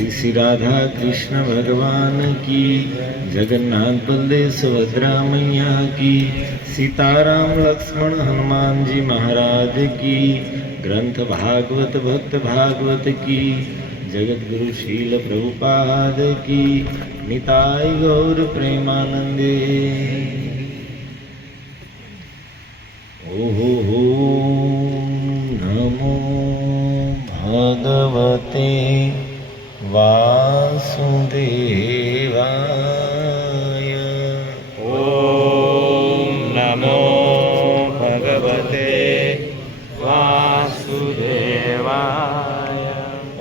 श्री श्री राधा कृष्ण भगवान की, जगन्नाथ बलदेव सुभद्रा मैया की, सीताराम लक्ष्मण हनुमान जी महाराज की, ग्रंथ भागवत भक्त भागवत की, जगत गुरु शील प्रभुपाद की, निताय गौर प्रेमानंदे। ओहो नमो भगवते वासुदेवाय। ओम नमो भगवते वासुदेवाय।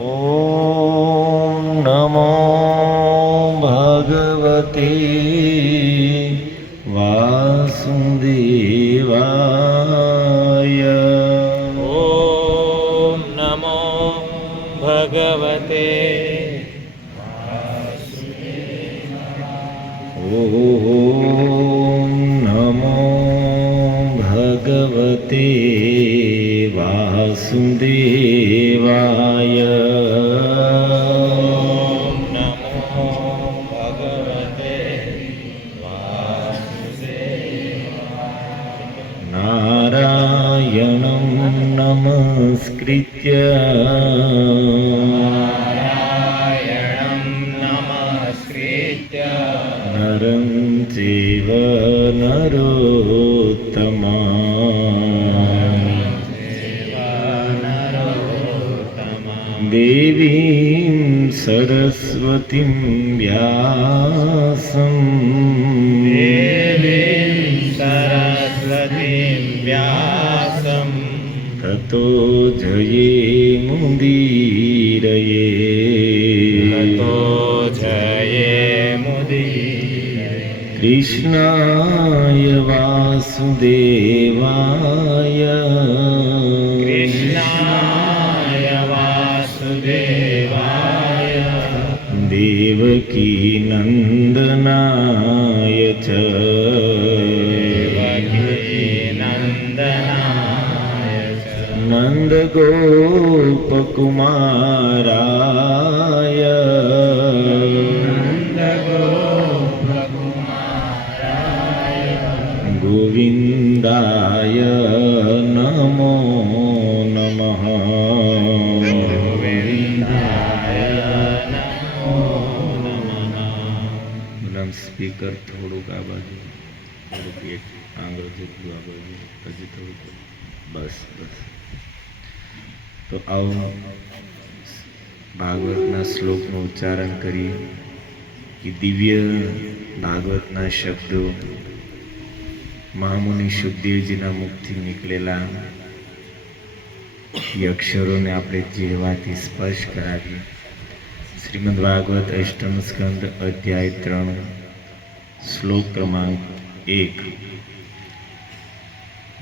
ओम नमो भगवते वासुदेवाय। ओम नमो भगवते ओम नमो भगवते वासुदेवाय। ओम नमो भगवते वासुदेवाय। नारायणं नमस्कृत्य नरं चैव नरोत्तमं देवीं सरस्वतीं व्यासं ततो जयेमुदीरये। कृष्णाय वासुदेवाय देवकी नंदनाय च नन्दगोपकुमाराय गोविन्दाय नमो नमः। સ્પીકર થોડુંક આ બાજુ, થોડુંક એક આંગળ જેટલું આ બાજુ, પછી થોડુંક બસ બસ. તો આવો ભાગવતના શ્લોકનું ઉચ્ચારણ કરીએ કે દિવ્ય ભાગવતના શબ્દો મહામુનિ શુકદેવજીના મુખથી નીકળેલા એ અક્ષરોને આપણે જીહવાથી સ્પર્શ કરાવીએ. શ્રીમદ ભાગવત અષ્ટમ સ્કંદ અધ્યાય 3 શ્લોક ક્રમાંક 1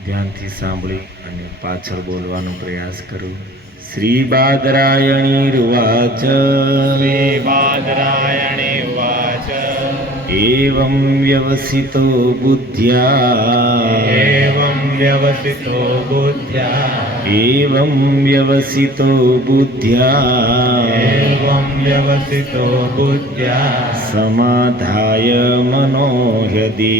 ધ્યાનથી સાંભળી અને પાછળ બોલવાનો પ્રયાસ કરું. શ્રી બાદરાયણીર્વાચ एवं व्यवसितो बुद्ध्या एवं व्यवसितो बुद्ध्या समाधाय मनोहृदि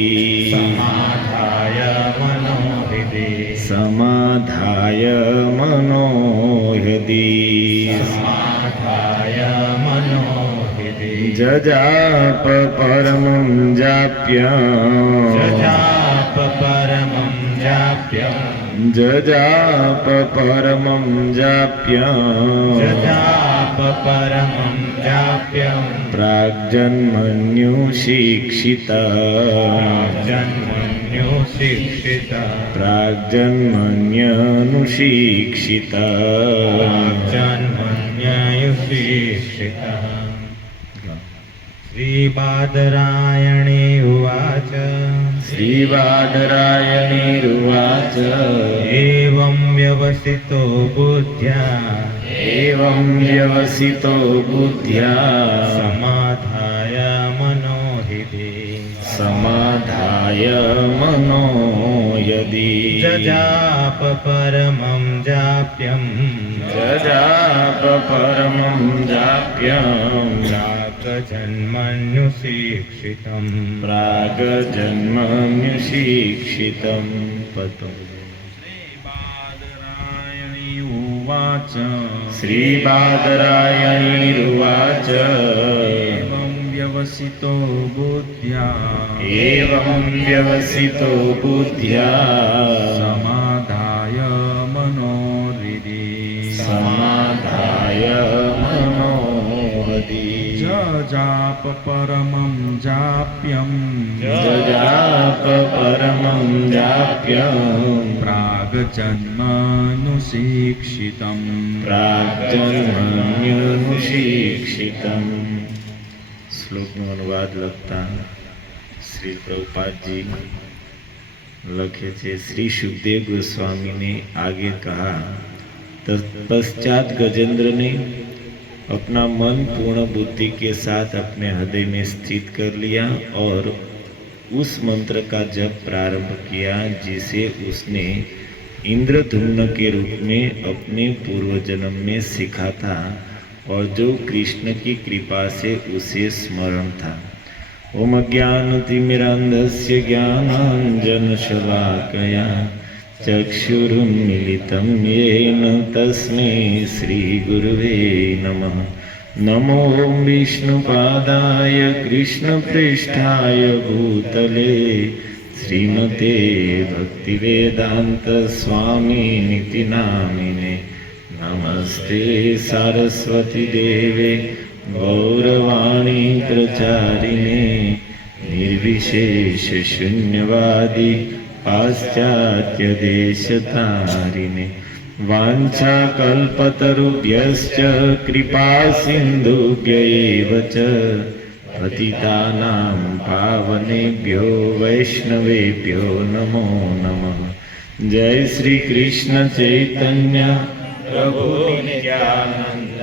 जजाप परमं जाप्यं प्राग्जन्मन्युशिक्षित श्रीबादरायणेरुवाच एवं व्यवसितो बुद्ध्या समाधाय मनोहृदि यदि जजाप परमं जाप्यं जजाप परमं जाप्यं प्राक्जन्मन्युशिक्षितं प्रागजन्मन्युशिक्षितं पतम् उवाच श्रीबादरायणीरुवाच एवं व्यवसितो बुद्ध्या एवं व्यवसितो बुद्ध्या समाधाय मनोहृदि समाधाय मनोहरि जजाप परमं जाप्यं जजाप परमं जाप्यं प्रागजन्मनुशिक्षितं प्राग्जन्मन्युशिक्षितं શ્લોકનો અનુવાદ લખતા શ્રી પ્રભુપાદજી લખે છે श्री सुखदेव गोस्वामी ने आगे कहा तत्पश्चात गजेंद्र ने अपना मन पूर्ण बुद्धि के साथ अपने हृदय में स्थित कर लिया और उस मंत्र का जप प्रारंभ किया जिसे उसने इंद्रधुम्न के रूप में अपने पूर्व जन्म में सीखा था और जो कृष्ण की कृपा से उसे स्मरण था। ओम अज्ञानतिमिरान्धस्य ज्ञानाञ्जनशलाकया चक्षुरुन्मीलितं येन तस्मै श्रीगुरुवे नमः। नमो विष्णुपादाय कृष्णप्रेष्ठाय भूतले श्रीमते भक्तिवेदान्तस्वामिनिति नामिने। नमस्ते सारस्वती देवे गौरवाणी प्रचारिणे निर्विशेष शून्यवादी पाश्चात्य देशतारिणे। वाञ्छाकल्पतरुभ्यश्च कृपा सिन्धुभ्य एव च पतितानां पावनेभ्यो वैष्णवेभ्यो नमो नमः। जय श्री कृष्ण चैतन्य प्रभु नित्यानंद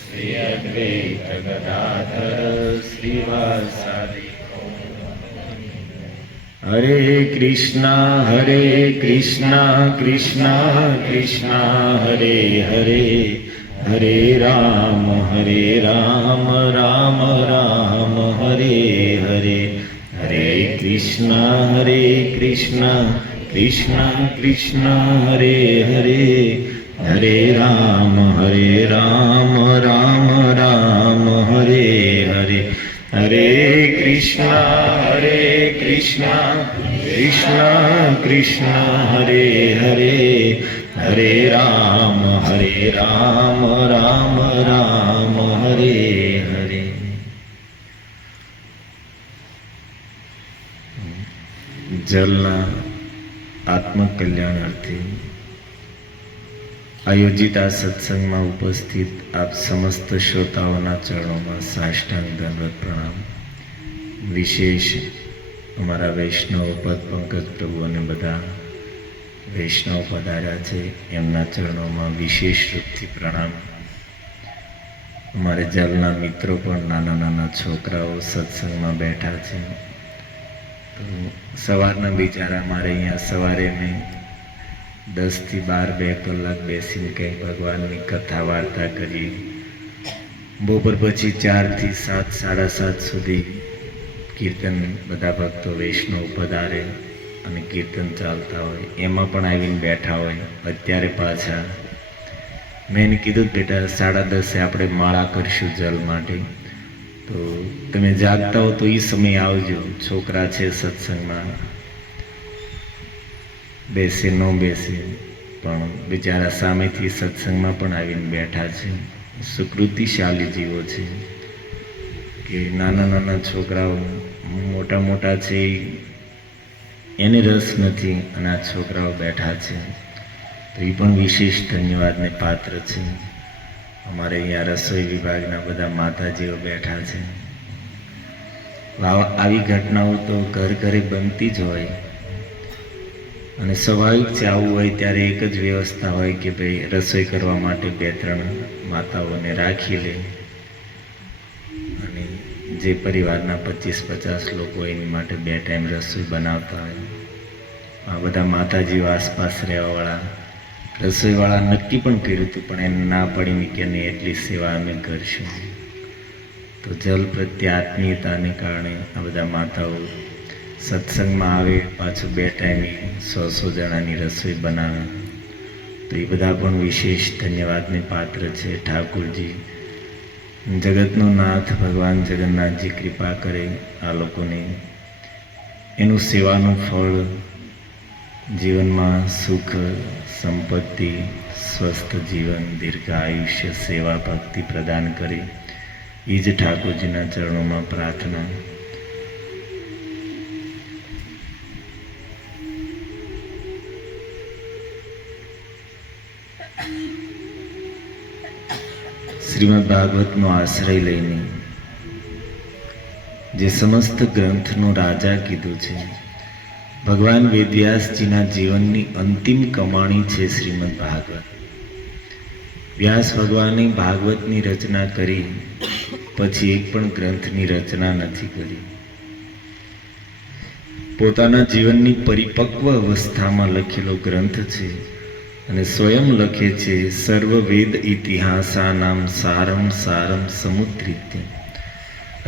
श्री अद्वैत गदाधर श्रीवासादि। हरे कृष्णा कृष्णा कृष्णा हरे हरे हरे राम राम राम हरे हरे। हरे कृष्णा कृष्णा कृष्णा हरे हरे हरे राम राम राम हरे हरे। हरे कृष्णा कृष्णा कृष्णा हरे हरे हरे राम राम राम हरे हरे। जलना आत्मकल्याणार्थी आयोजित आ सत्संगમાં ઉપસ્થિત આપ સમસ્ત શ્રોતાઓના ચરણોમાં સાષ્ટાંગ દંડવત પ્રણામ। વિશેષ અમારા વૈષ્ણવ પદ પંકજ પ્રભુ અને બધા વૈષ્ણવ પધાર્યા છે એમના ચરણોમાં વિશેષ રૂપથી પ્રણામ। અમારે જલના મિત્રો પણ નાના છોકરાઓ સત્સંગમાં બેઠા છે। તો સવારના બિચારા અમારે અહીંયા સવારે મેં 10 થી 12 2 કલાક બેસીને કંઈ ભગવાનની કથા વાર્તા કરી। બપોર પછી 4 થી 7 સાડા 7 સુધી કીર્તન બધા ભક્તો વૈષ્ણવ પધારે અને કીર્તન ચાલતા હોય એમાં પણ આવીને બેઠા હોય। અત્યારે પાછા મેં એને કીધું બેટા 10:30 આપણે માળા કરીશું જલ માટે, તો તમે જાગતા હો તો એ સમય આવજો। છોકરા છે સત્સંગમાં બેસે ન બેસે પણ બિચારા સામેથી સત્સંગમાં પણ આવીને બેઠા છે। સુકૃતિશાળી જીવો છે કે નાના છોકરાઓ મોટા છે એને રસ નથી અને આ છોકરાઓ બેઠા છે, તો એ પણ વિશેષ ધન્યવાદને પાત્ર છે। અમારે અહીંયા રસોઈ વિભાગના બધા માતાજીઓ બેઠા છે। આવી ઘટનાઓ તો ઘરે બનતી જ હોય અને સ્વાભાવિક છે। આવું હોય ત્યારે એક જ વ્યવસ્થા હોય કે ભાઈ રસોઈ કરવા માટે 2-3 માતાઓને રાખી લે અને જે પરિવારના 25-50 લોકો એની માટે 2 ટાઈમ રસોઈ બનાવતા હોય। આ બધા માતાજીઓ આસપાસ રહેવાવાળા રસોઈવાળા નક્કી પણ કર્યું હતું, પણ એને ના પડી મેં કે નહીં, એટલી સેવા અમે કરશું. તો જલ પ્રત્યે આત્મીયતાને કારણે આ બધા માતાઓ સત્સંગમાં આવે, પાછું 2 ટાઈમે 100 જણાની રસોઈ બનાવે. તો એ બધા પણ વિશેષ ધન્યવાદને પાત્ર છે. ઠાકુરજી જગતનો નાથ ભગવાન જગન્નાથજી કૃપા કરે આ લોકોને, એનું સેવાનું ફળ જીવનમાં સુખ, સંપત્તિ, સ્વસ્થ જીવન, દીર્ઘ આયુષ્ય, સેવા, ભક્તિ પ્રદાન કરે. એ જ ઠાકોરજીના ચરણોમાં પ્રાર્થના. શ્રીમદ ભાગવતનો આશ્રય લઈને જે સમસ્ત ગ્રંથનો રાજા કીધું છે, ભગવાન વેદવ્યાસજીના જીવનની અંતિમ કમાણી છે શ્રીમદ ભાગવત. વ્યાસ ભગવાને ભાગવતની રચના કરી પછી એક પણ ગ્રંથની રચના નથી કરી. પોતાના જીવનની પરિપક્વ અવસ્થામાં લખેલો ગ્રંથ છે અને સ્વયં લખે છે, સર્વ વેદ ઇતિહાસાનામ સારમ સારમ સમુદ્રિત્ય.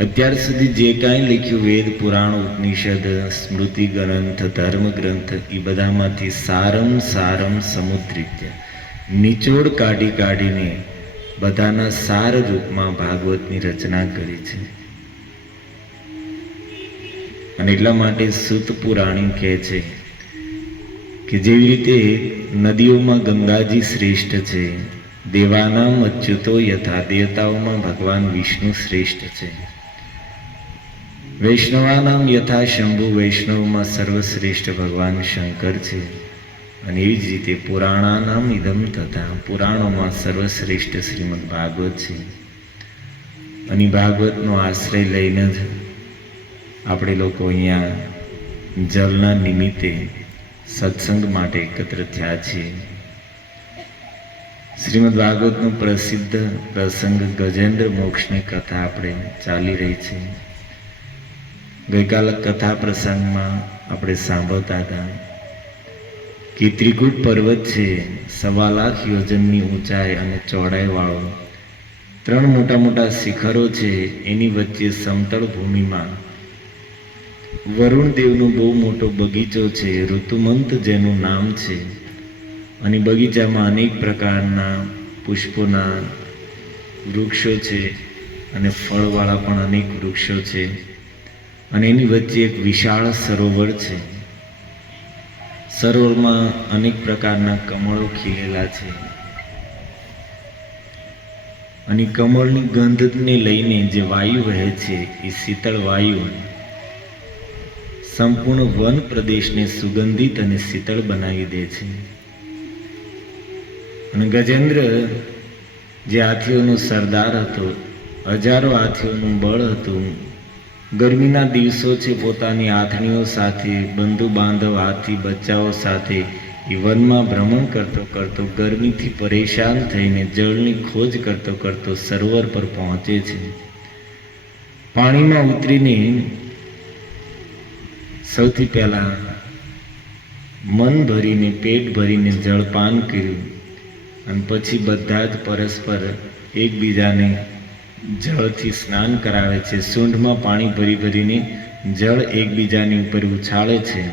અત્યાર સુધી જે કાંઈ લખ્યું, વેદ, પુરાણ, ઉપનિષદ, સ્મૃતિ ગ્રંથ, ધર્મ ગ્રંથ, એ બધામાંથી સારમ સારમ સમુદ્રિત્ય, નિચોડ કાઢી કાઢીને બધાના સાર રૂપમાં ભાગવતની રચના કરી છે. અને એટલા માટે સૂત પુરાણી કહે છે કે જેવી રીતે નદીઓમાં ગંગાજી શ્રેષ્ઠ છે, દેવાનામ અચ્યુતો યથા, દેવતાઓમાં ભગવાન વિષ્ણુ શ્રેષ્ઠ છે, વૈષ્ણવાનામ યથા શંભુ, વૈષ્ણવમાં સર્વશ્રેષ્ઠ ભગવાન શંકર છે. અને એવી જ રીતે પુરાણાનામ ઇદમ તથા, પુરાણોમાં સર્વશ્રેષ્ઠ શ્રીમદ ભાગવત છે. અને ભાગવતનો આશ્રય લઈને જ આપણે લોકો અહીંયા જલના નિમિત્તે સત્સંગ માટે એકત્ર થયા છીએ. શ્રીમદ ભાગવતનો પ્રસિદ્ધ પ્રસંગ ગજેન્દ્ર મોક્ષની કથા આપણે ચાલી રહી છે. ગઈકાલે કથા પ્રસંગમાં આપણે સાંભળતા હતા કે ત્રિકૂટ પર્વત છે, 1.25 લાખ યોજનની ઊંચાઈ અને ચોડાઈ વાળો, 3 મોટા મોટા શિખરો છે. એની વચ્ચે સમતળ ભૂમિમાં વરુણ દેવનો બહુ મોટો બગીચો છે, ઋતુમંત જેનું નામ છે. અને બગીચામાં અનેક પ્રકારના પુષ્પોના વૃક્ષો છે અને ફળવાળા પણ અનેક વૃક્ષો છે. અને એની વચ્ચે એક વિશાળ સરોવર છે. સરોવરમાં અનેક પ્રકારના કમળો ખીલેલા છે. અને કમળની ગંધને લઈને જે વાયુ વહે છે, એ શીતળ વાયુ સંપૂર્ણ વન પ્રદેશને સુગંધિત અને શીતળ બનાવી દે છે. અને ગજેન્દ્ર જે હાથીઓનો સરદાર હતો, હજારો હાથીઓનું બળ હતું, ગરમીના દિવસો છે, પોતાની આથણીઓ સાથે, બંધુ બાંધવ, હાથી બચ્ચાઓ સાથે એ વનમાં ભ્રમણ કરતો કરતો, ગરમીથી પરેશાન થઈને જળની ખોજ કરતો કરતો સરોવર પર પહોંચે છે. પાણીમાં ઉતરીને સૌથી પહેલા મન ભરીને, પેટ ભરીને જળપાન કર્યું. અને પછી બધા જ પરસ્પર એકબીજાને જળથી સ્નાન કરાવે છે. સૂંઢમાં પાણી ભરી ભરીને જળ એકબીજાની ઉપર ઉછાળે છે.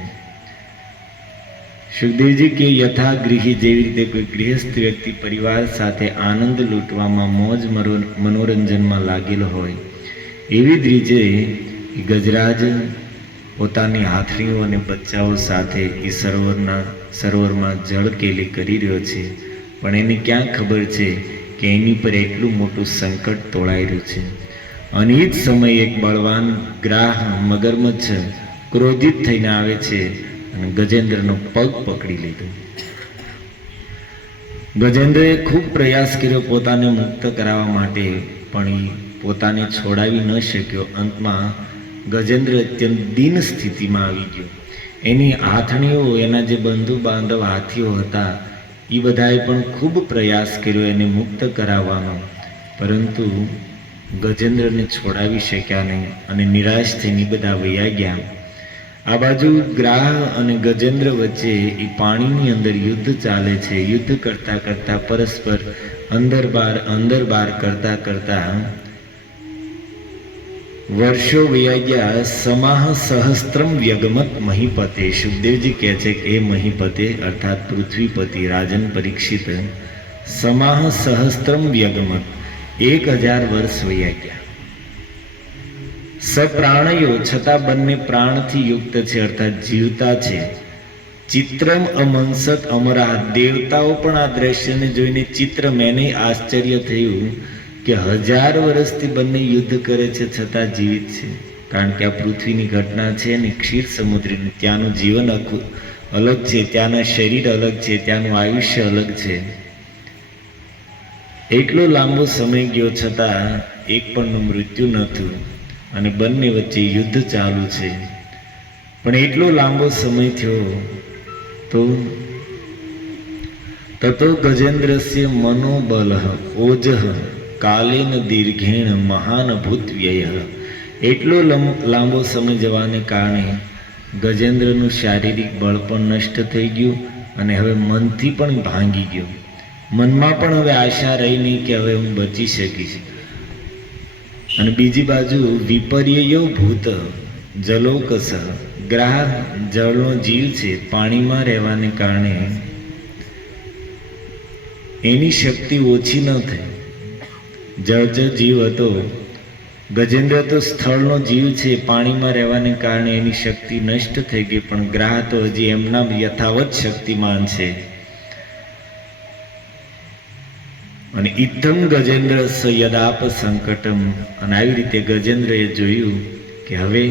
સુખદેવજી કે યથા ગૃહી, જેવી રીતે કોઈ ગૃહસ્થ વ્યક્તિ પરિવાર સાથે આનંદ લૂંટવામાં, મોજ મનોરંજનમાં લાગેલો હોય, એવી જ રીતે ગજરાજ પોતાની હાથણીઓ અને બચ્ચાઓ સાથે એ સરોવરમાં જળ કેલી કરી રહ્યો છે. પણ એને ક્યાં ખબર છે કે એની પર એટલું મોટું સંકટ તોળાઈ રહ્યું છે. અને એ જ સમયે એક બળવાન ગ્રાહ મગરમચ્છ ક્રોધિત થઈને આવે છે અને ગજેન્દ્રનો પગ પકડી લીધો. ગજેન્દ્રએ ખૂબ પ્રયાસ કર્યો પોતાને મુક્ત કરાવવા માટે, પણ એ પોતાને છોડાવી ન શક્યો. અંતમાં ગજેન્દ્ર અત્યંત દીન સ્થિતિમાં આવી ગયો. એની હાથણીઓ, એના જે બંધુ બાંધવ હાથીઓ હતા, એ બધાએ પણ ખૂબ પ્રયાસ કર્યો એને મુક્ત કરાવવાનો, પરંતુ ગજેન્દ્રને છોડાવી શક્યા નહીં. અને નિરાશ થઈને બધા વયા ગયા. આ બાજુ ગ્રાહ અને ગજેન્દ્ર વચ્ચે એ પાણીની અંદર યુદ્ધ ચાલે છે. યુદ્ધ કરતા કરતા પરસ્પર અંદર બાર કરતા કરતા વર્ષો વયા ગયા. સમાહ સહસ્ત્રમ વ્યગમત મહીપતે. સુખદેવજી કહે છે કે એ મહીપતે અર્થાત પૃથ્વીપતિ રાજન પરીક્ષિત, સમાહ સહસ્ત્રમ વ્યગમત 1000 વર્ષ વયા ગયા. સપ્રાણયો છતાં બંને પ્રાણથી યુક્ત છે અર્થાત જીવતા છે. ચિત્રમ અમંસત અમરા. દેવતાઓ પણ આ દ્રશ્યને જોઈને ચિત્રમ એને આશ્ચર્ય થયું કે 1000 વર્ષથી બંને યુદ્ધ કરે છે છતાં જીવિત છે. કારણ કે આ પૃથ્વીની ઘટના છે ને ક્ષીર સમુદ્રની, ત્યાંનું જીવન અલગ છે, ત્યાંના શરીર અલગ છે, ત્યાંનું આયુષ્ય અલગ છે. એટલો લાંબો સમય ગયો છતાં એક પણનું મૃત્યુ નહોતું અને બંને વચ્ચે યુદ્ધ ચાલુ છે. પણ એટલો લાંબો સમય થયો તો તતો ગજેન્દ્રસ્ય મનોબલ ઓજઃ કાલેન દીર્ઘેણ મહાન ભૂત વ્યય. એટલો લાંબો સમય જવાને કારણે ગજેન્દ્રનું શારીરિક બળ પણ નષ્ટ થઈ ગયું અને હવે મનથી પણ ભાંગી ગયું. મનમાં પણ હવે આશા રહી નહીં કે હવે હું બચી શકીશ. અને બીજી બાજુ વિપર્યયો ભૂત જલોકસ. ગ્રાહ જળનો જીવ છે, પાણીમાં રહેવાને કારણે એની શક્તિ ઓછી ન થઈ. જળ જીવ હતો, ગજેન્દ્ર તો સ્થળનો જીવ છે, પાણીમાં રહેવાને કારણે એની શક્તિ નષ્ટ થઈ ગઈ. પણ ગ્રાહ તો હજી એમના યથાવત શક્તિમાન છે. અને ઇત્થમ ગજેન્દ્ર સ યદાપ સંકટમ. અને આવી રીતે ગજેન્દ્રએ જોયું કે હવે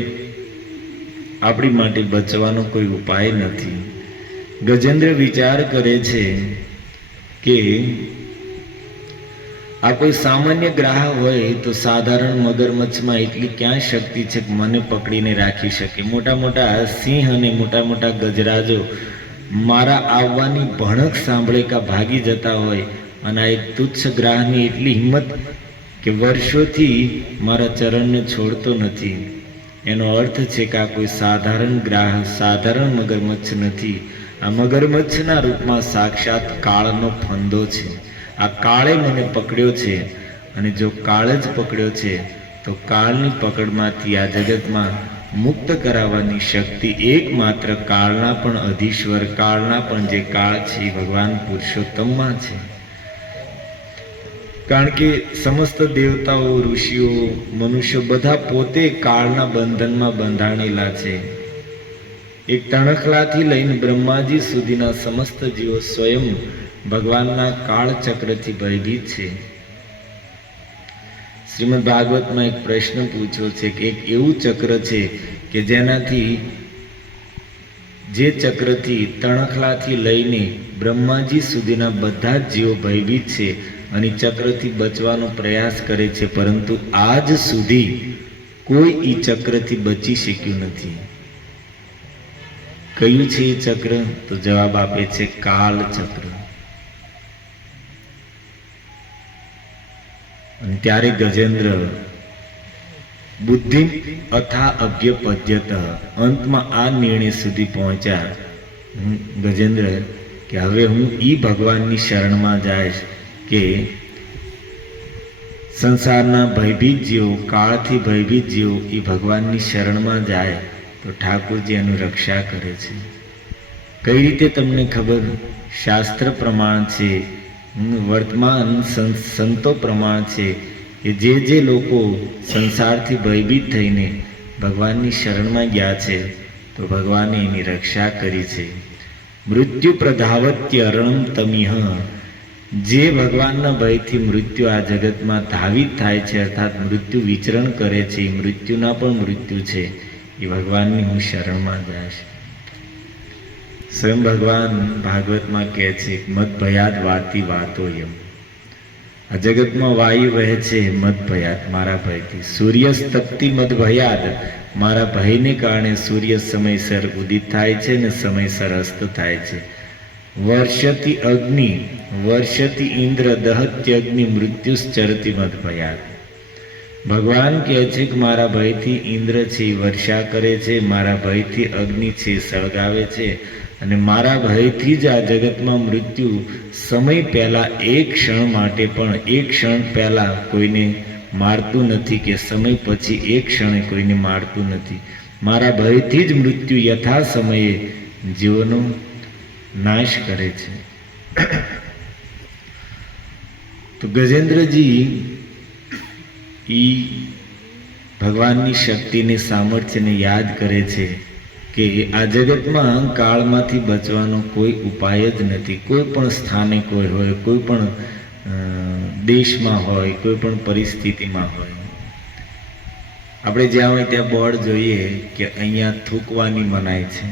આપણી માટે બચવાનો કોઈ ઉપાય નથી. ગજેન્દ્ર વિચાર કરે છે કે આ કોઈ સામાન્ય ગ્રાહ હોય તો સાધારણ મગરમચ્છમાં એટલી ક્યાં શક્તિ છે કે મને પકડીને રાખી શકે. મોટા મોટા સિંહ અને મોટા મોટા ગજરાજો મારા આવવાની ભણક સાંભળે કા ભાગી જતા હોય, અને આ એક તુચ્છ ગ્રાહની એટલી હિંમત કે વર્ષોથી મારા ચરણને છોડતો નથી. એનો અર્થ છે કે આ કોઈ સાધારણ ગ્રાહ, સાધારણ મગરમચ્છ નથી. આ મગરમચ્છના રૂપમાં સાક્ષાત કાળનો ફંદો છે. આ કાળે મને પકડ્યો છે, અને જો કાળ જ પકડ્યો છે તો કાળની પકડમાંથી આ જગતમાં મુક્ત કરાવવાની શક્તિ એકમાત્ર કાળના પણ અધીશ્વર, કાળના પણ જે કાળ છે એ ભગવાન પુરુષોત્તમમાં છે. કારણ કે સમસ્ત દેવતાઓ, ઋષિઓ, મનુષ્યો બધા પોતે કાળના બંધનમાં બંધાણેલા છે. એક તણખલાથી લઈને બ્રહ્માજી સુધીના સમસ્ત જીવો સ્વયં ભગવાનના કાળચક્રથી ભયભીત છે. શ્રીમદ ભાગવતમાં એક પ્રશ્ન પૂછ્યો છે કે એક એવું ચક્ર છે કે જે ચક્રથી તણખલાથી લઈને બ્રહ્માજી સુધીના બધા જ જીવો ભયભીત છે અને ચક્રથી બચવાનો પ્રયાસ કરે છે, પરંતુ આજ સુધી કોઈ ઈ ચક્રથી બચી શક્યું નથી. કયું છે એ ચક્ર? તો જવાબ આપે છે કાળ ચક્ર. અને ત્યારે ગજેન્દ્ર બુદ્ધિ અથા અભ્યપદ્યત, અંતમાં આ નિર્ણય સુધી પહોંચ્યા ગજેન્દ્ર કે હવે હું ઈ ભગવાનની શરણમાં જઈશ કે સંસારના ભયભીત જીવો, કાળથી ભયભીત જીવો એ ભગવાનની શરણમાં જાય તો ઠાકોરજી એનું રક્ષા કરે છે. કઈ રીતે તમને ખબર? શાસ્ત્ર પ્રમાણ છે, વર્તમાન સંતો પ્રમાણ છે કે જે લોકો સંસારથી ભયભીત થઈને ભગવાનની શરણમાં ગયા છે તો ભગવાને એની રક્ષા કરી છે. મૃત્યુ પ્રધાવત્ય અરણમ તમિહ. જે ભગવાનના ભયથી મૃત્યુ આ જગતમાં ધાવિત થાય છે, અર્થાત મૃત્યુ વિચરણ કરે છે, એ મૃત્યુના પણ મૃત્યુ છે, એ ભગવાનની હું શરણમાં જઈશ. સ્વયં ભગવાન ભાગવતમાં કહે છે મદ ભયાદ વાર્તી વાતો એમ. આ જગતમાં વાયુ વહે છે મદ ભયાદ, મારા ભયથી. સૂર્ય તપતી મદ ભયાદ, મારા ભયને કારણે સૂર્ય સમયસર ઉદિત થાય છે ને સમયસર અસ્ત થાય છે. વર્ષતી અગ્નિ, વર્ષતી ઇન્દ્ર, દહત્યગ્નિ, મૃત્યુશ્ચરતી મદ ભયાદ. ભગવાન કહે છે કે મારા ભયથી ઇન્દ્ર છે એ વર્ષા કરે છે, મારા ભયથી અગ્નિ છે એ સળગાવે છે, અને મારા ભયથી જ આ જગતમાં મૃત્યુ સમય પહેલાં એક ક્ષણ માટે પણ એક ક્ષણ પહેલાં કોઈને મારતું નથી કે સમય પછી એક ક્ષણે કોઈને મારતું નથી. મારા ભયથી જ મૃત્યુ યથા સમયે જીવોનો નાશ કરે છે. તો ગજેન્દ્રજી ભગવાનની શક્તિને સામર્થ્યને યાદ કરે છે કે આ જગતમાં કાળમાંથી બચવાનો કોઈ ઉપાય જ નથી. કોઈ પણ સ્થાને કોઈ હોય, કોઈ પણ દેશમાં હોય, કોઈ પણ પરિસ્થિતિમાં હોય. આપણે જ્યાં હોય ત્યાં બોર્ડ જોઈએ કે અહીંયા થૂકવાની મનાઈ છે.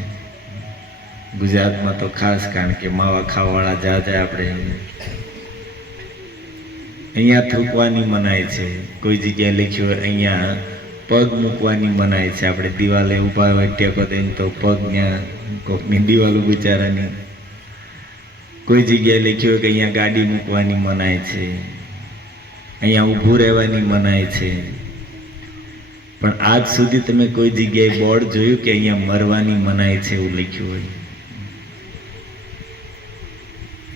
ગુજરાતમાં તો ખાસ, કારણ કે માવા ખાવાવાળા જાજા આપણે અહીંયા થૂકવાની મનાય છે. કોઈ જગ્યાએ લખ્યું હોય અહીંયા પગ મૂકવાની મનાય છે. આપણે દિવાલે ઊભા હોય ટેકો દઈને તો પગ ત્યાં કોકની દિવાલો બિચારાની. કોઈ જગ્યાએ લખ્યું હોય કે અહીંયા ગાડી મૂકવાની મનાય છે, અહીંયા ઊભું રહેવાની મનાય છે. પણ આજ સુધી તમે કોઈ જગ્યાએ બોર્ડ જોયું કે અહીંયા મરવાની મનાય છે એવું લખ્યું હોય?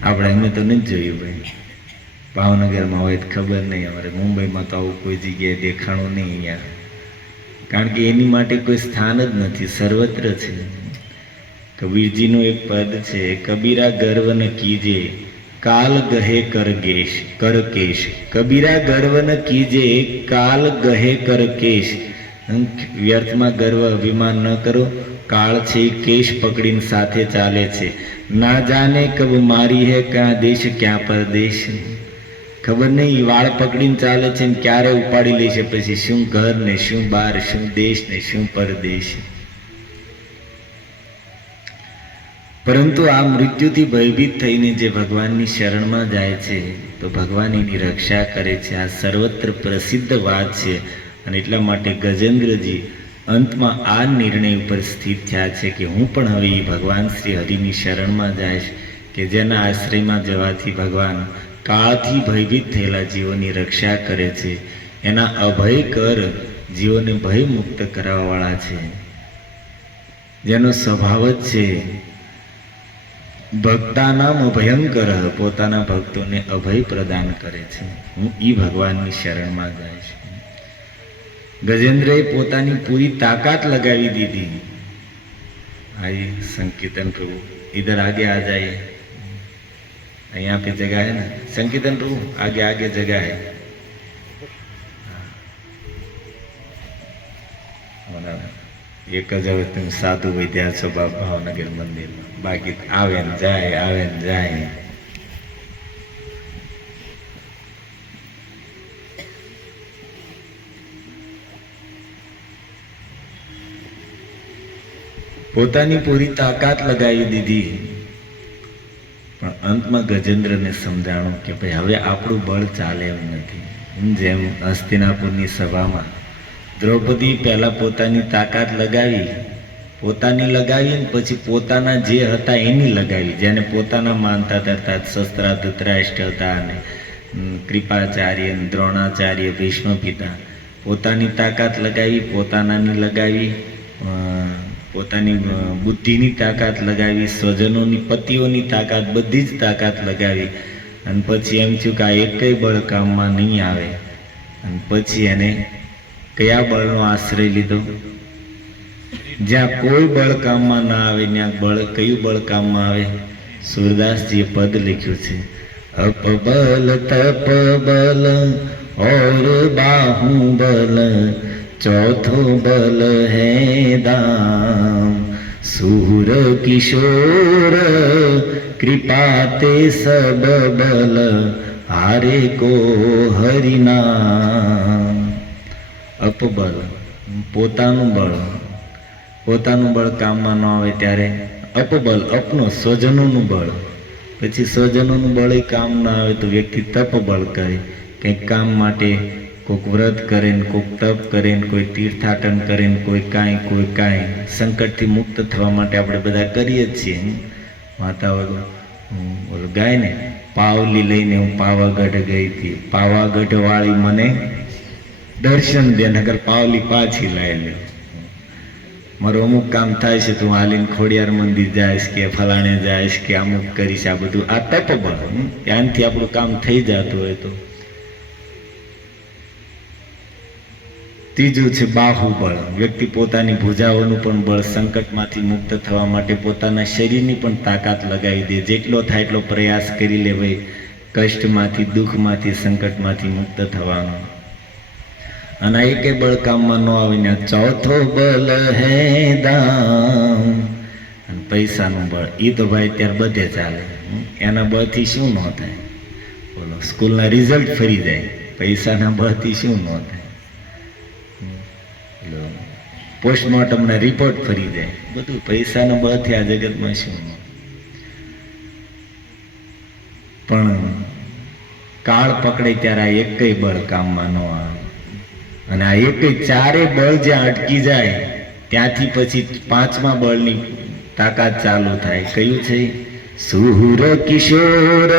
આપણે અમે તો નથી જોયું ભાઈ. ભાવનગરમાં હોય તો ખબર નહીં, અમારે મુંબઈમાં તો આવું કોઈ જગ્યાએ દેખાણું નહીં અહીંયા, કારણ કે એની માટે કોઈ સ્થાન જ નથી, સર્વત્ર છે. કબીરજીનું એક પદ છે, કબીરા ગર્વ ન કીજે કાલ ગહે કર કેશ. કબીરા ગર્વ ન કીજે કાલ ગહે કર કેશ. વ્યર્થમાં ગર્વ અભિમાન ન કરો, કાળ છે એ કેશ પકડીને સાથે ચાલે છે. ના જાને કબ મારી હે ક્યાં દેશ ક્યાં પરદેશ. ખબર નહીં વાળ પકડીને ચાલે છે ને ક્યારે ઉપાડી લે છે, પછી શું ઘર ને શું બાર, શું દેશ ને શું પરદેશ. પરંતુ આ મૃત્યુથી ભયભીત થઈને જે ભગવાનની શરણમાં જાય છે તો ભગવાન એની રક્ષા કરે છે. આ સર્વત્ર પ્રસિદ્ધ વાત છે. અને એટલા માટે ગજેન્દ્રજી અંતમાં આ નિર્ણય ઉપર સ્થિત થયા છે કે હું પણ હવે એ ભગવાન શ્રી હરિની શરણમાં જઈશ, કે જેના આશ્રયમાં જવાથી ભગવાન કાળથી ભયભીત થયેલા જીવોની રક્ષા કરે છે. એના અભય કર જીવોને ભયમુક્ત કરાવવાવાળા છે, જેનો સ્વભાવ જ છે ભક્તાનામ અભયંકર, પોતાના ભક્તોને અભય પ્રદાન કરે છે. હું ઈ ભગવાનની શરણમાં જઈશ. ગજેન્દ્રએ પોતાની પૂરી તાકાત लगावी દીધી. आइए संकीर्तन प्रभु इधर आगे आ जाइए, यहाँ पे जगह है ना. संकीर्तन प्रभु आगे आगे जगह है. एक જ હવે તમે સાધુ વૈદ્યા છો ભાવનગર મંદિરમાં, બાકી આવે ને જાય, આવે ને જાય. પોતાની પૂરી તાકાત લગાવી દીધી, પણ અંતમાં ગજેન્દ્રને સમજાણું કે ભાઈ હવે આપણું બળ ચાલે એમ નથી. જેમ હસ્તિનાપુરની સભામાં દ્રૌપદી પહેલા પોતાની તાકાત લગાવી ને પછી પોતાના જે હતા એની લગાવી, જેને પોતાના માનતા હતા. શસ્ત્રા ધૃતરાષ્ટ્ર હતા અને કૃપાચાર્ય, દ્રોણાચાર્ય, ભીષ્મ પિતા. પોતાની તાકાત લગાવી, પોતાનાની લગાવી, પોતાની બુદ્ધિની તાકાત લગાવી, સ્વજનોની, પતિઓની તાકાત, બધી જ તાકાત લગાવી. અને પછી એમ થયું કે આ એકય બળ કામમાં નહીં આવે. અને પછી એને કયા બળનો આશ્રય લીધો? જ્યાં કોઈ બળ કામમાં ના આવે ત્યાં કયું બળ કામમાં આવે? સૂરદાસજીએ પદ લખ્યું છે, અપબલ તપ બલ और बाहुबल चौथो बल है दाम, सूर किशोर कृपा ते सब बल हारे को हरिनाम. અપબલ પોતાનું બળ કામમાં ન આવે ત્યારે અપબલ, અપનો સ્વજનોનું બળ. પછી સ્વજનોનું બળ કામ ના આવે તો વ્યક્તિ તપબળ કરે, કંઈક કામ માટે કોઈક વ્રત કરે ને કોઈક તપ કરે ને કોઈ તીર્થાટન કરે ને કોઈ કાંઈ સંકટથી મુક્ત થવા માટે આપણે બધા કરીએ જ છીએ. માતા ઓલું ગાય ને, પાવલી લઈને હું પાવાગઢ ગઈ હતી, પાવાગઢ વાળી મને દર્શન દે, નગર પાવલી પાછી લાવી લે. મારું અમુક કામ થાય છે તું હાલીને ખોડિયાર મંદિર જાયશ કે ફલાણે જાયશ કે અમુક કરીશ, આ બધું આ તપબળ. ત્યાંથી આપણું કામ થઈ જતું હોય તો. ત્રીજું છે બાહુબળ. વ્યક્તિ પોતાની ભુજાઓનું પણ બળ, સંકટમાંથી મુક્ત થવા માટે પોતાના શરીરની પણ તાકાત લગાવી દે. જેટલો થાય એટલો પ્રયાસ કરી લે ભાઈ કષ્ટમાંથી, દુઃખમાંથી, સંકટમાંથી મુક્ત થવાનો. અને એકે બળ કામમાં ન આવીને ચોથો બળ હે દાન. અને પૈસાનું બળ એ તો ભાઈ અત્યારે બધે ચાલે. એના બળથી શું ન થાય? બોલો, સ્કૂલના રિઝલ્ટ ફરી જાય, પૈસાના બળથી શું ન થાય? પોસ્ટમોર્ટમના રિપોર્ટ ફરી જાય, બધું પૈસાના બળથી આ જગતમાં શું. પણ કાળ પકડે ત્યારે આ એકય બળ કામમાં ન આવે. અને આ એકય ચારે બળ જ્યાં અટકી જાય ત્યાંથી પછી પાંચમા બળની તાકાત ચાલુ થાય. કયું છે? સુર કિશોર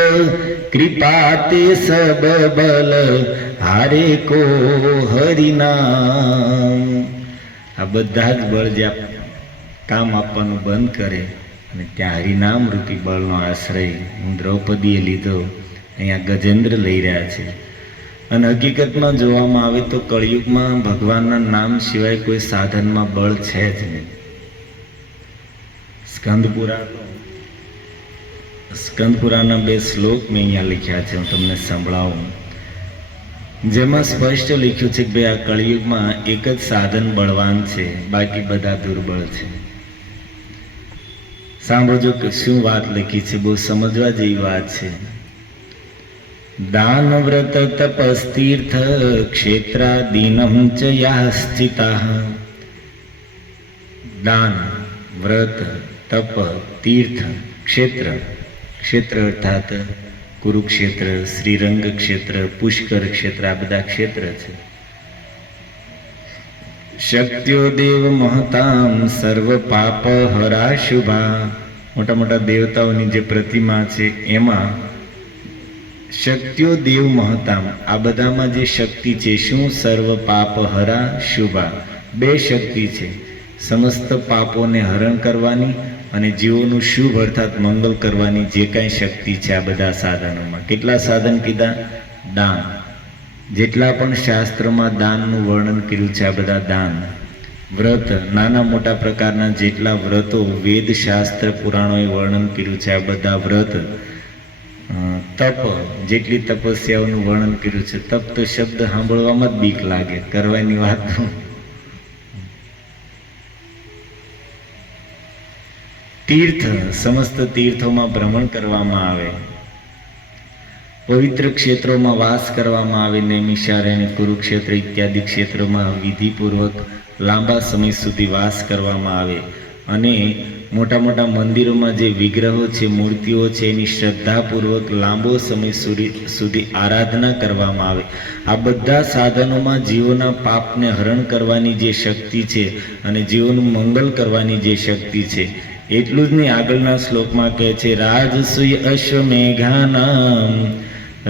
કૃપા તે સબ બલ હારે કો હરિનામ. આ બધા જ બળ જ્યાં કામ આપવાનું બંધ કરે અને ત્યાં હરિનામ રૂપી બળનો આશ્રય હું દ્રૌપદીએ લીધો, અહીંયા ગજેન્દ્ર લઈ રહ્યા છે. અને હકીકતમાં જોવામાં આવે તો કળિયુગમાં ભગવાનના નામ સિવાય કોઈ સાધનમાં બળ છે જ નહીં. સ્કંદપુરાણના 2 શ્લોક મેં અહીંયા લખ્યા છે, હું તમને સંભળાવું. જેમાં સ્પષ્ટ લખ્યું છે કે ભાઈ આ કળિયુગમાં એક જ સાધન બળવાન છે, બાકી બધા દુર્બળ છે. સાંભળજો કે શું વાત લખી છે, બહુ સમજવા જેવી વાત છે. દાન વ્રત તપસ્તીર્થ ક્ષેત્રાદીનમ ચ યા સ્થિતાઃ. દાન, વ્રત, તપ, તીર્થ, ક્ષેત્ર. ક્ષેત્ર અર્થાત કુરુક્ષેત્ર, શ્રીરંગ ક્ષેત્ર, પુષ્કર ક્ષેત્ર, આ બધા ક્ષેત્ર છે. શક્ત્યો દેવ મહતામ સર્વ પાપ હરા શુભા. મોટા મોટા દેવતાઓની જે પ્રતિમા છે એમાં શક્ત્યો દેવ મહતામ, આ બધામાં જે શક્તિ છે શું? સર્વ પાપ હરા શુભા. 2 શક્તિ છે, સમસ્ત પાપોને હરણ કરવાની અને જીવોનું શુભ અર્થાત મંગલ કરવાની જે કાંઈ શક્તિ છે આ બધા સાધનોમાં. કેટલા સાધન કીધા? દાન. જેટલા પણ શાસ્ત્રોમાં દાનનું વર્ણન કર્યું છે આ બધા દાન. વ્રત, નાના મોટા પ્રકારના જેટલા વ્રતો વેદ શાસ્ત્ર પુરાણોએ વર્ણન કર્યું છે આ બધા વ્રત. તપ, જેટલી તપસ્યાઓનું વર્ણન કર્યું છે. તપ તો શબ્દ સાંભળવામાં જ બીક લાગે, કરવાની વાત. તીર્થ, સમસ્ત તીર્થોમાં ભ્રમણ કરવામાં આવે, પવિત્ર ક્ષેત્રોમાં વાસ કરવામાં આવે. નૈમિષારણ્ય, કુરુક્ષેત્ર ઇત્યાદિ ક્ષેત્રોમાં વિધિપૂર્વક લાંબા સમય સુધી વાસ કરવામાં આવે. અને મોટા મોટા મંદિરોમાં જે વિગ્રહો છે, મૂર્તિઓ છે, એની શ્રદ્ધાપૂર્વક લાંબો સમય સુધી આરાધના કરવામાં આવે. આ બધા સાધનોમાં જીવોના પાપને હરણ કરવાની જે શક્તિ છે અને જીવોનું મંગલ કરવાની જે શક્તિ છે. એટલું જ નહીં, આગળના શ્લોકમાં કહે છે રાજસૂય અશ્વમેઘાનામ.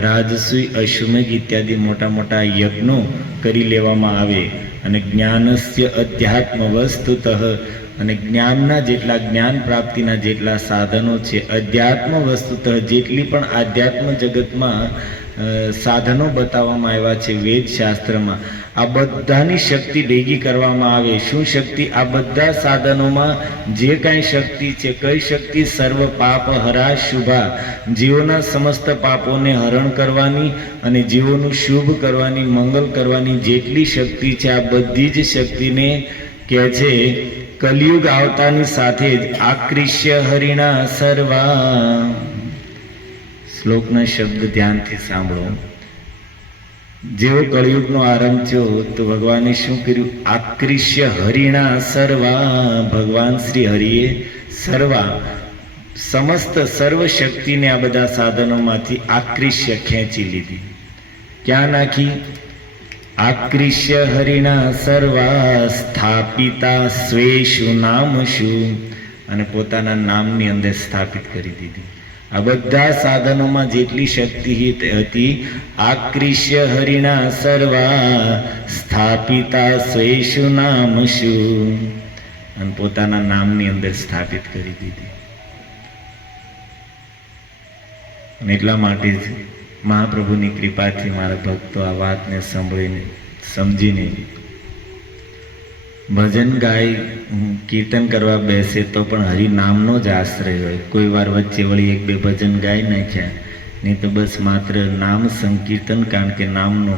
રાજસૂય, અશ્વમેઘ ઇત્યાદિ મોટા મોટા યજ્ઞો કરી લેવામાં આવે. અને જ્ઞાનસ્ય અધ્યાત્મ વસ્તુતઃ, અને જ્ઞાનના જેટલા, જ્ઞાન પ્રાપ્તિના જેટલા સાધનો છે, અધ્યાત્મ વસ્તુતઃ જેટલી પણ આધ્યાત્મ જગતમાં સાધનો બતાવવામાં આવ્યા છે વેદ શાસ્ત્રમાં, આ બધાની શક્તિ ભેગી કરવામાં આવે. શું શક્તિ? આ બધા સાધનોમાં જે કાંઈ શક્તિ છે, કઈ શક્તિ? સર્વ પાપ હરા શુભા. જીવોના સમસ્ત પાપોને હરણ કરવાની અને જીવોનું શુભ કરવાની, મંગલ કરવાની જેટલી શક્તિ છે આ બધી જ શક્તિને કહે છે કલિયુગ આવતાની સાથે જ આકૃષ્ય હરિણા સર્વા. શ્લોકના શબ્દ ધ્યાનથી સાંભળો. જેવો કળિયુગનો આરંભ થયો તો ભગવાને શું કર્યું? આકૃષ્ય હરિણા સર્વા. ભગવાન શ્રી હરિએ સમસ્ત સર્વ શક્તિને આ બધા સાધનોમાંથી આકૃષ્ય ખેંચી લીધી. ક્યાં નાખી? આકૃષ્ય હરિણા સર્વા સ્થાપિતા સ્વેષુ નામશુ. અને પોતાના નામની અંદર સ્થાપિત કરી દીધી. આ બધા સાધનોમાં જેટલી શક્તિ હતી, આક્રિષ્ય હરિણા સર્વા સ્થાપિતા સ્વેષુ નામશુ, અને પોતાના નામની અંદર સ્થાપિત કરી દીધી. અને એટલા માટે જ મહાપ્રભુની કૃપાથી મારા ભક્તો આ વાતને સાંભળીને સમજીને ભજન ગાય, કીર્તન કરવા બેસે તો પણ હરિનામનો જ આશ્રય હોય. કોઈ વાર વચ્ચે વળી એક બે ભજન ગાઈ નાખ્યા, નહીં તો બસ માત્ર નામ સંકીર્તન, કારણ કે નામનો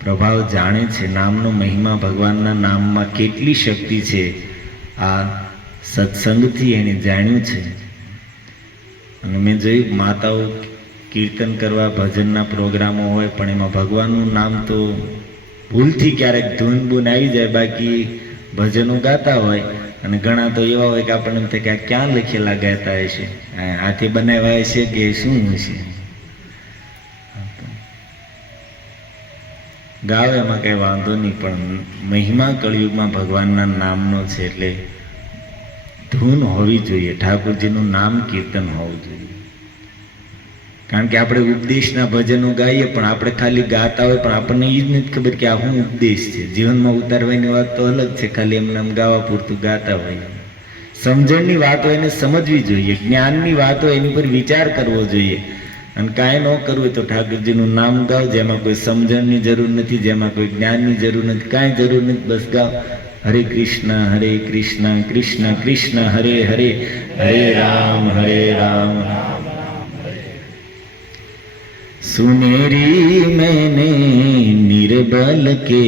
પ્રભાવ જાણે છે, નામનો મહિમા, ભગવાનના નામમાં કેટલી શક્તિ છે, આ સત્સંગથી એને જાણ્યું છે. અને મેં જોયું માતાઓ કીર્તન કરવા, ભજનના પ્રોગ્રામો હોય, પણ એમાં ભગવાનનું નામ તો ભૂલથી ક્યારેક ધૂન બૂન આવી જાય, બાકી ભજનો ગાતા હોય. અને ઘણા તો એવા હોય કે આપણને એમ થાય કે આ ક્યાં લખેલા ગાતા હશે, હાથે બનાવ્યા હશે કે શું હશે. ગાવે એમાં કઈ વાંધો નહીં, પણ મહિમા કળિયુગમાં ભગવાનના નામનો છે, એટલે ધૂન હોવી જોઈએ, ઠાકોરજીનું નામ કીર્તન હોવું જોઈએ. કારણ કે આપણે ઉપદેશના ભજનો ગાઈએ, પણ આપણે ખાલી ગાતા હોય, પણ આપણને એ જ નથી ખબર કે આ શું ઉપદેશ છે. જીવનમાં ઉતારવાની વાત તો અલગ છે, ખાલી એમને આમ ગાવા પૂરતું ગાતા હોય. સમજણની વાત હોય એને સમજવી જોઈએ, જ્ઞાનની વાત હોય એની પર વિચાર કરવો જોઈએ. અને કાંઈ ન કરવું હોય તો ઠાકોરજીનું નામ ગાઓ, જેમાં કોઈ સમજણની જરૂર નથી, જેમાં કોઈ જ્ઞાનની જરૂર નથી, કાંઈ જરૂર નથી, બસ ગાઓ હરે કૃષ્ણ કૃષ્ણ કૃષ્ણ હરે હરે, હરે રામ सुनेरी मैंने निर्बल के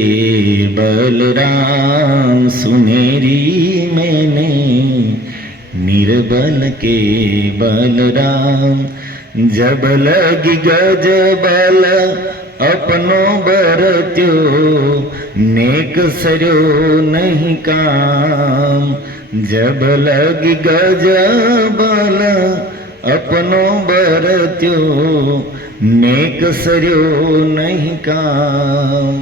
बलराम, सुनेरी मैंने निर्बल के बलराम, जब लगी गज बल अपनो बरत्यो, नेक सर्यो नहीं काम, जब लगी गज बल अपनो बरत्यो, नेक सर्यो નહીં કામ.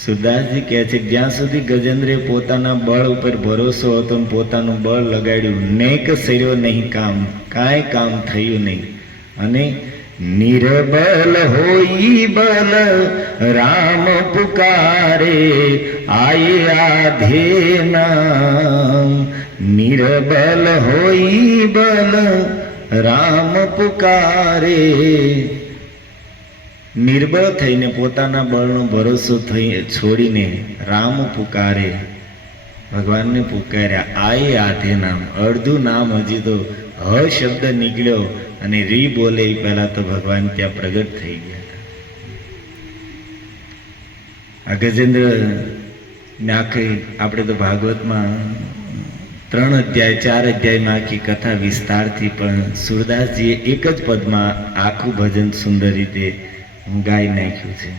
સુરદાસજી કહે છે જ્યાં સુધી ગજેન્દ્રે પોતાના બળ ઉપર ભરોસો હતો ને પોતાનું બળ લગાડ્યું, નેક સર્યો નહીં કામ, કાંઈ કામ થયું નહીં. અને નિર્બલ હોઈ બલ રામ પુકારે, આયે આધે નામ, નિર્બલ હોઈ બલ રામ પુકારે. નિર્બળ થઈને પોતાના બળનો ભરોસો થઈ છોડીને રામ પુકારે, ભગવાનને પુકાર્યા. આયે આધે નામ, અડધું નામ હજી તો હ શબ્દ નીકળ્યો અને રી બોલે એ પહેલા તો ભગવાન ત્યાં પ્રગટ થઈ ગયા હતા. આ ગજેન્દ્ર ને આખી આપણે તો ભાગવતમાં 3 અધ્યાય 4 અધ્યાયમાં આખી કથા વિસ્તારથી, પણ સુરદાસજીએ એક જ પદમાં આખું ભજન સુંદર રીતે ગાઈ નાખ્યું છે.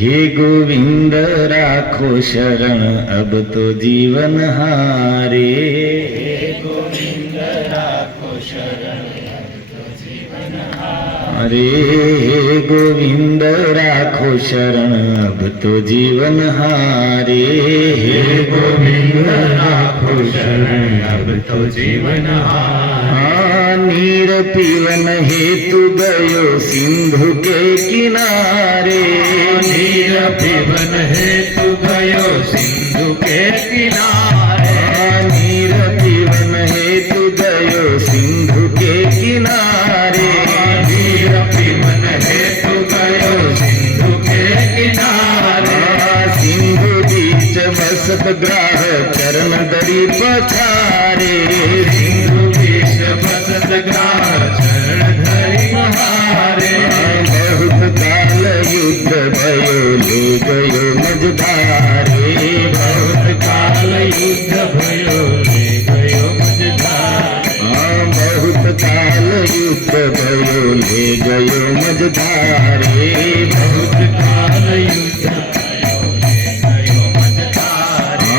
હે ગોવિંદ રાખો શરણ અબ તો જીવન હારે, હે ગોવિંદ રાખો શરણ અબ તો જીવન હારે, હે ગોવિંદ રાખો શરણ અબ તો જીવન હારે, હે ગોવિંદ રાખો શરણ અબ તો જીવન હારે. નીર પીવન હેતુ ગયો સિંધુ કે કિનારે, નીર પીવન હેતુ ગયો સિંધુ કે કિનારે, નીર પીવન હેતુ ગયો સિંધુ કે કિનારે, નીર પીવન હેતુ ગયો સિંધુ કે કિનારે. સિંધુ બીચ બસત ગ્રાહ ચરણ દરી પથારે, સિંધુ બીચ બસત ગ્રાહ ચરણ ધરી મહારે. बहुत काल युद्ध भयो ले गयो मझधारे, बहुत काल युद्ध भयो ले गयो मझधारे, बहुत काल युद्ध भयो ले गयो मझधारे, बहुत काल युद्ध भयो ले गयो मझधारे.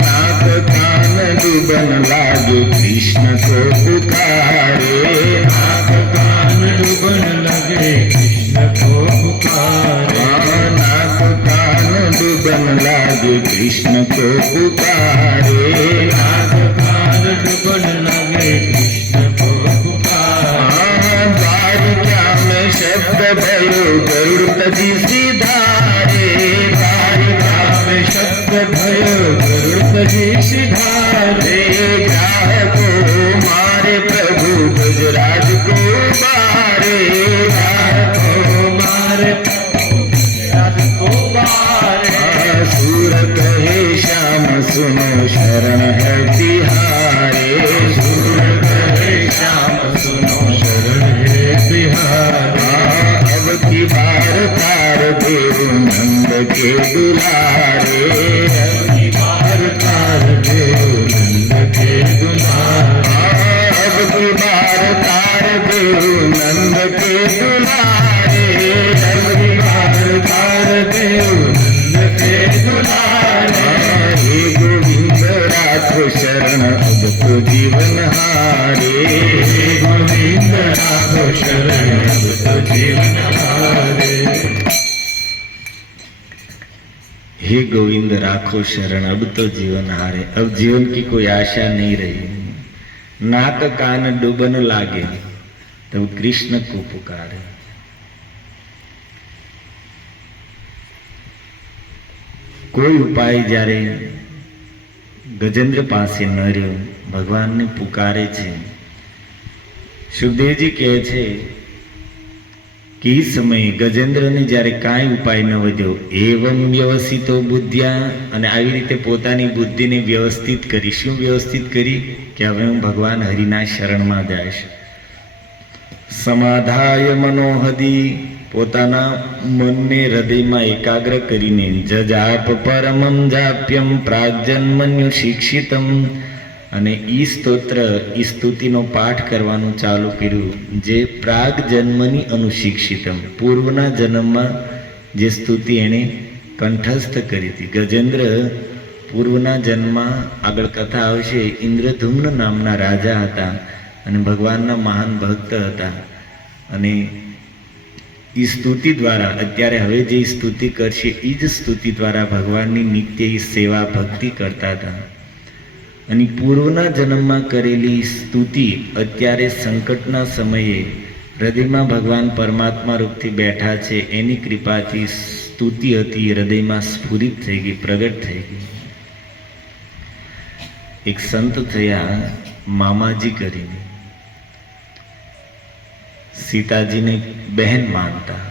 नाक कान डूबन लागे कृष्ण को पुकारे, नाक कान डूबन लगे कृष्ण को पुकारे, नाक कान डूबन लागे कृष्ण को पुकारे, नाक कान डूबन लगे कृष्ण ऋषिधारे ग्राहको मारे प्रभु गुजराज को बारे ग्राहको मारे प्रभु गुजराज को बारे सूर कहे श्याम सुनो शरण है तिहारे सूर कहे श्याम सुनो शरण है तिहारे अब की बार तार देव नंद के दुलारे अब की बार तार देव नंद के दुलारे अब की बार तार देव नंद के दुलारे अब की बार तार देव नंद के दुलारे हे गोविंद राखो शरण अब तो जीवन हारे हे गोविंद राखो शरण अब तो जीवन हारे हे गोविंद राखो शरण अब तो जीवन हारे। अब जीवन की कोई आशा नहीं रही, नाक कान डूबन लागे तब कृष्ण को पुकारे। कोई उपाय જ્યારે ગજેન્દ્ર પાસે ન રહ્યો, ભગવાનને પુકારે છે। સુખદેવજી કહે છે કે એ સમયે ગજેન્દ્રને જ્યારે કાંઈ ઉપાય ન વધ્યો, એવમ વ્યવસ્થિતો બુદ્ધ્યા, અને આવી રીતે પોતાની બુદ્ધિને વ્યવસ્થિત કરી। શું વ્યવસ્થિત કરી? કે હવે હું ભગવાન હરિના શરણમાં જઈશ। સમાધાય મનોહદી, પોતાના મનને હૃદયમાં એકાગ્ર કરીને જજાપ પરમમ જાપ્યમ પ્રાગજન્મન્યુ શિક્ષિતમ, અને ઈ સ્તોત્ર ઈ સ્તુતિનો પાઠ કરવાનું ચાલુ કર્યું, જે પ્રાગ જન્મની અનુશિક્ષિતમ, પૂર્વના જન્મમાં જે સ્તુતિ એણે કંઠસ્થ કરી હતી। ગજેન્દ્ર પૂર્વના જન્મમાં, આગળ કથા આવશે, ઇન્દ્રધુમ્ન નામના રાજા હતા અને ભગવાનના મહાન ભક્ત હતા, અને એ સ્તુતિ દ્વારા અત્યારે હવે જે સ્તુતિ કરશે એ જ સ્તુતિ દ્વારા ભગવાનની નિત્ય સેવા ભક્તિ કરતા હતા। અને પૂર્વના જન્મમાં કરેલી સ્તુતિ અત્યારે સંકટના સમયે હૃદયમાં ભગવાન પરમાત્મા રૂપથી બેઠા છે, એની કૃપાથી સ્તુતિ હતી હૃદયમાં સ્ફુરિત થઈ ગઈ, પ્રગટ થઈ ગઈ। એક સંત થયા મામાજી કરીને, સીતાજીને બહેન માનતા,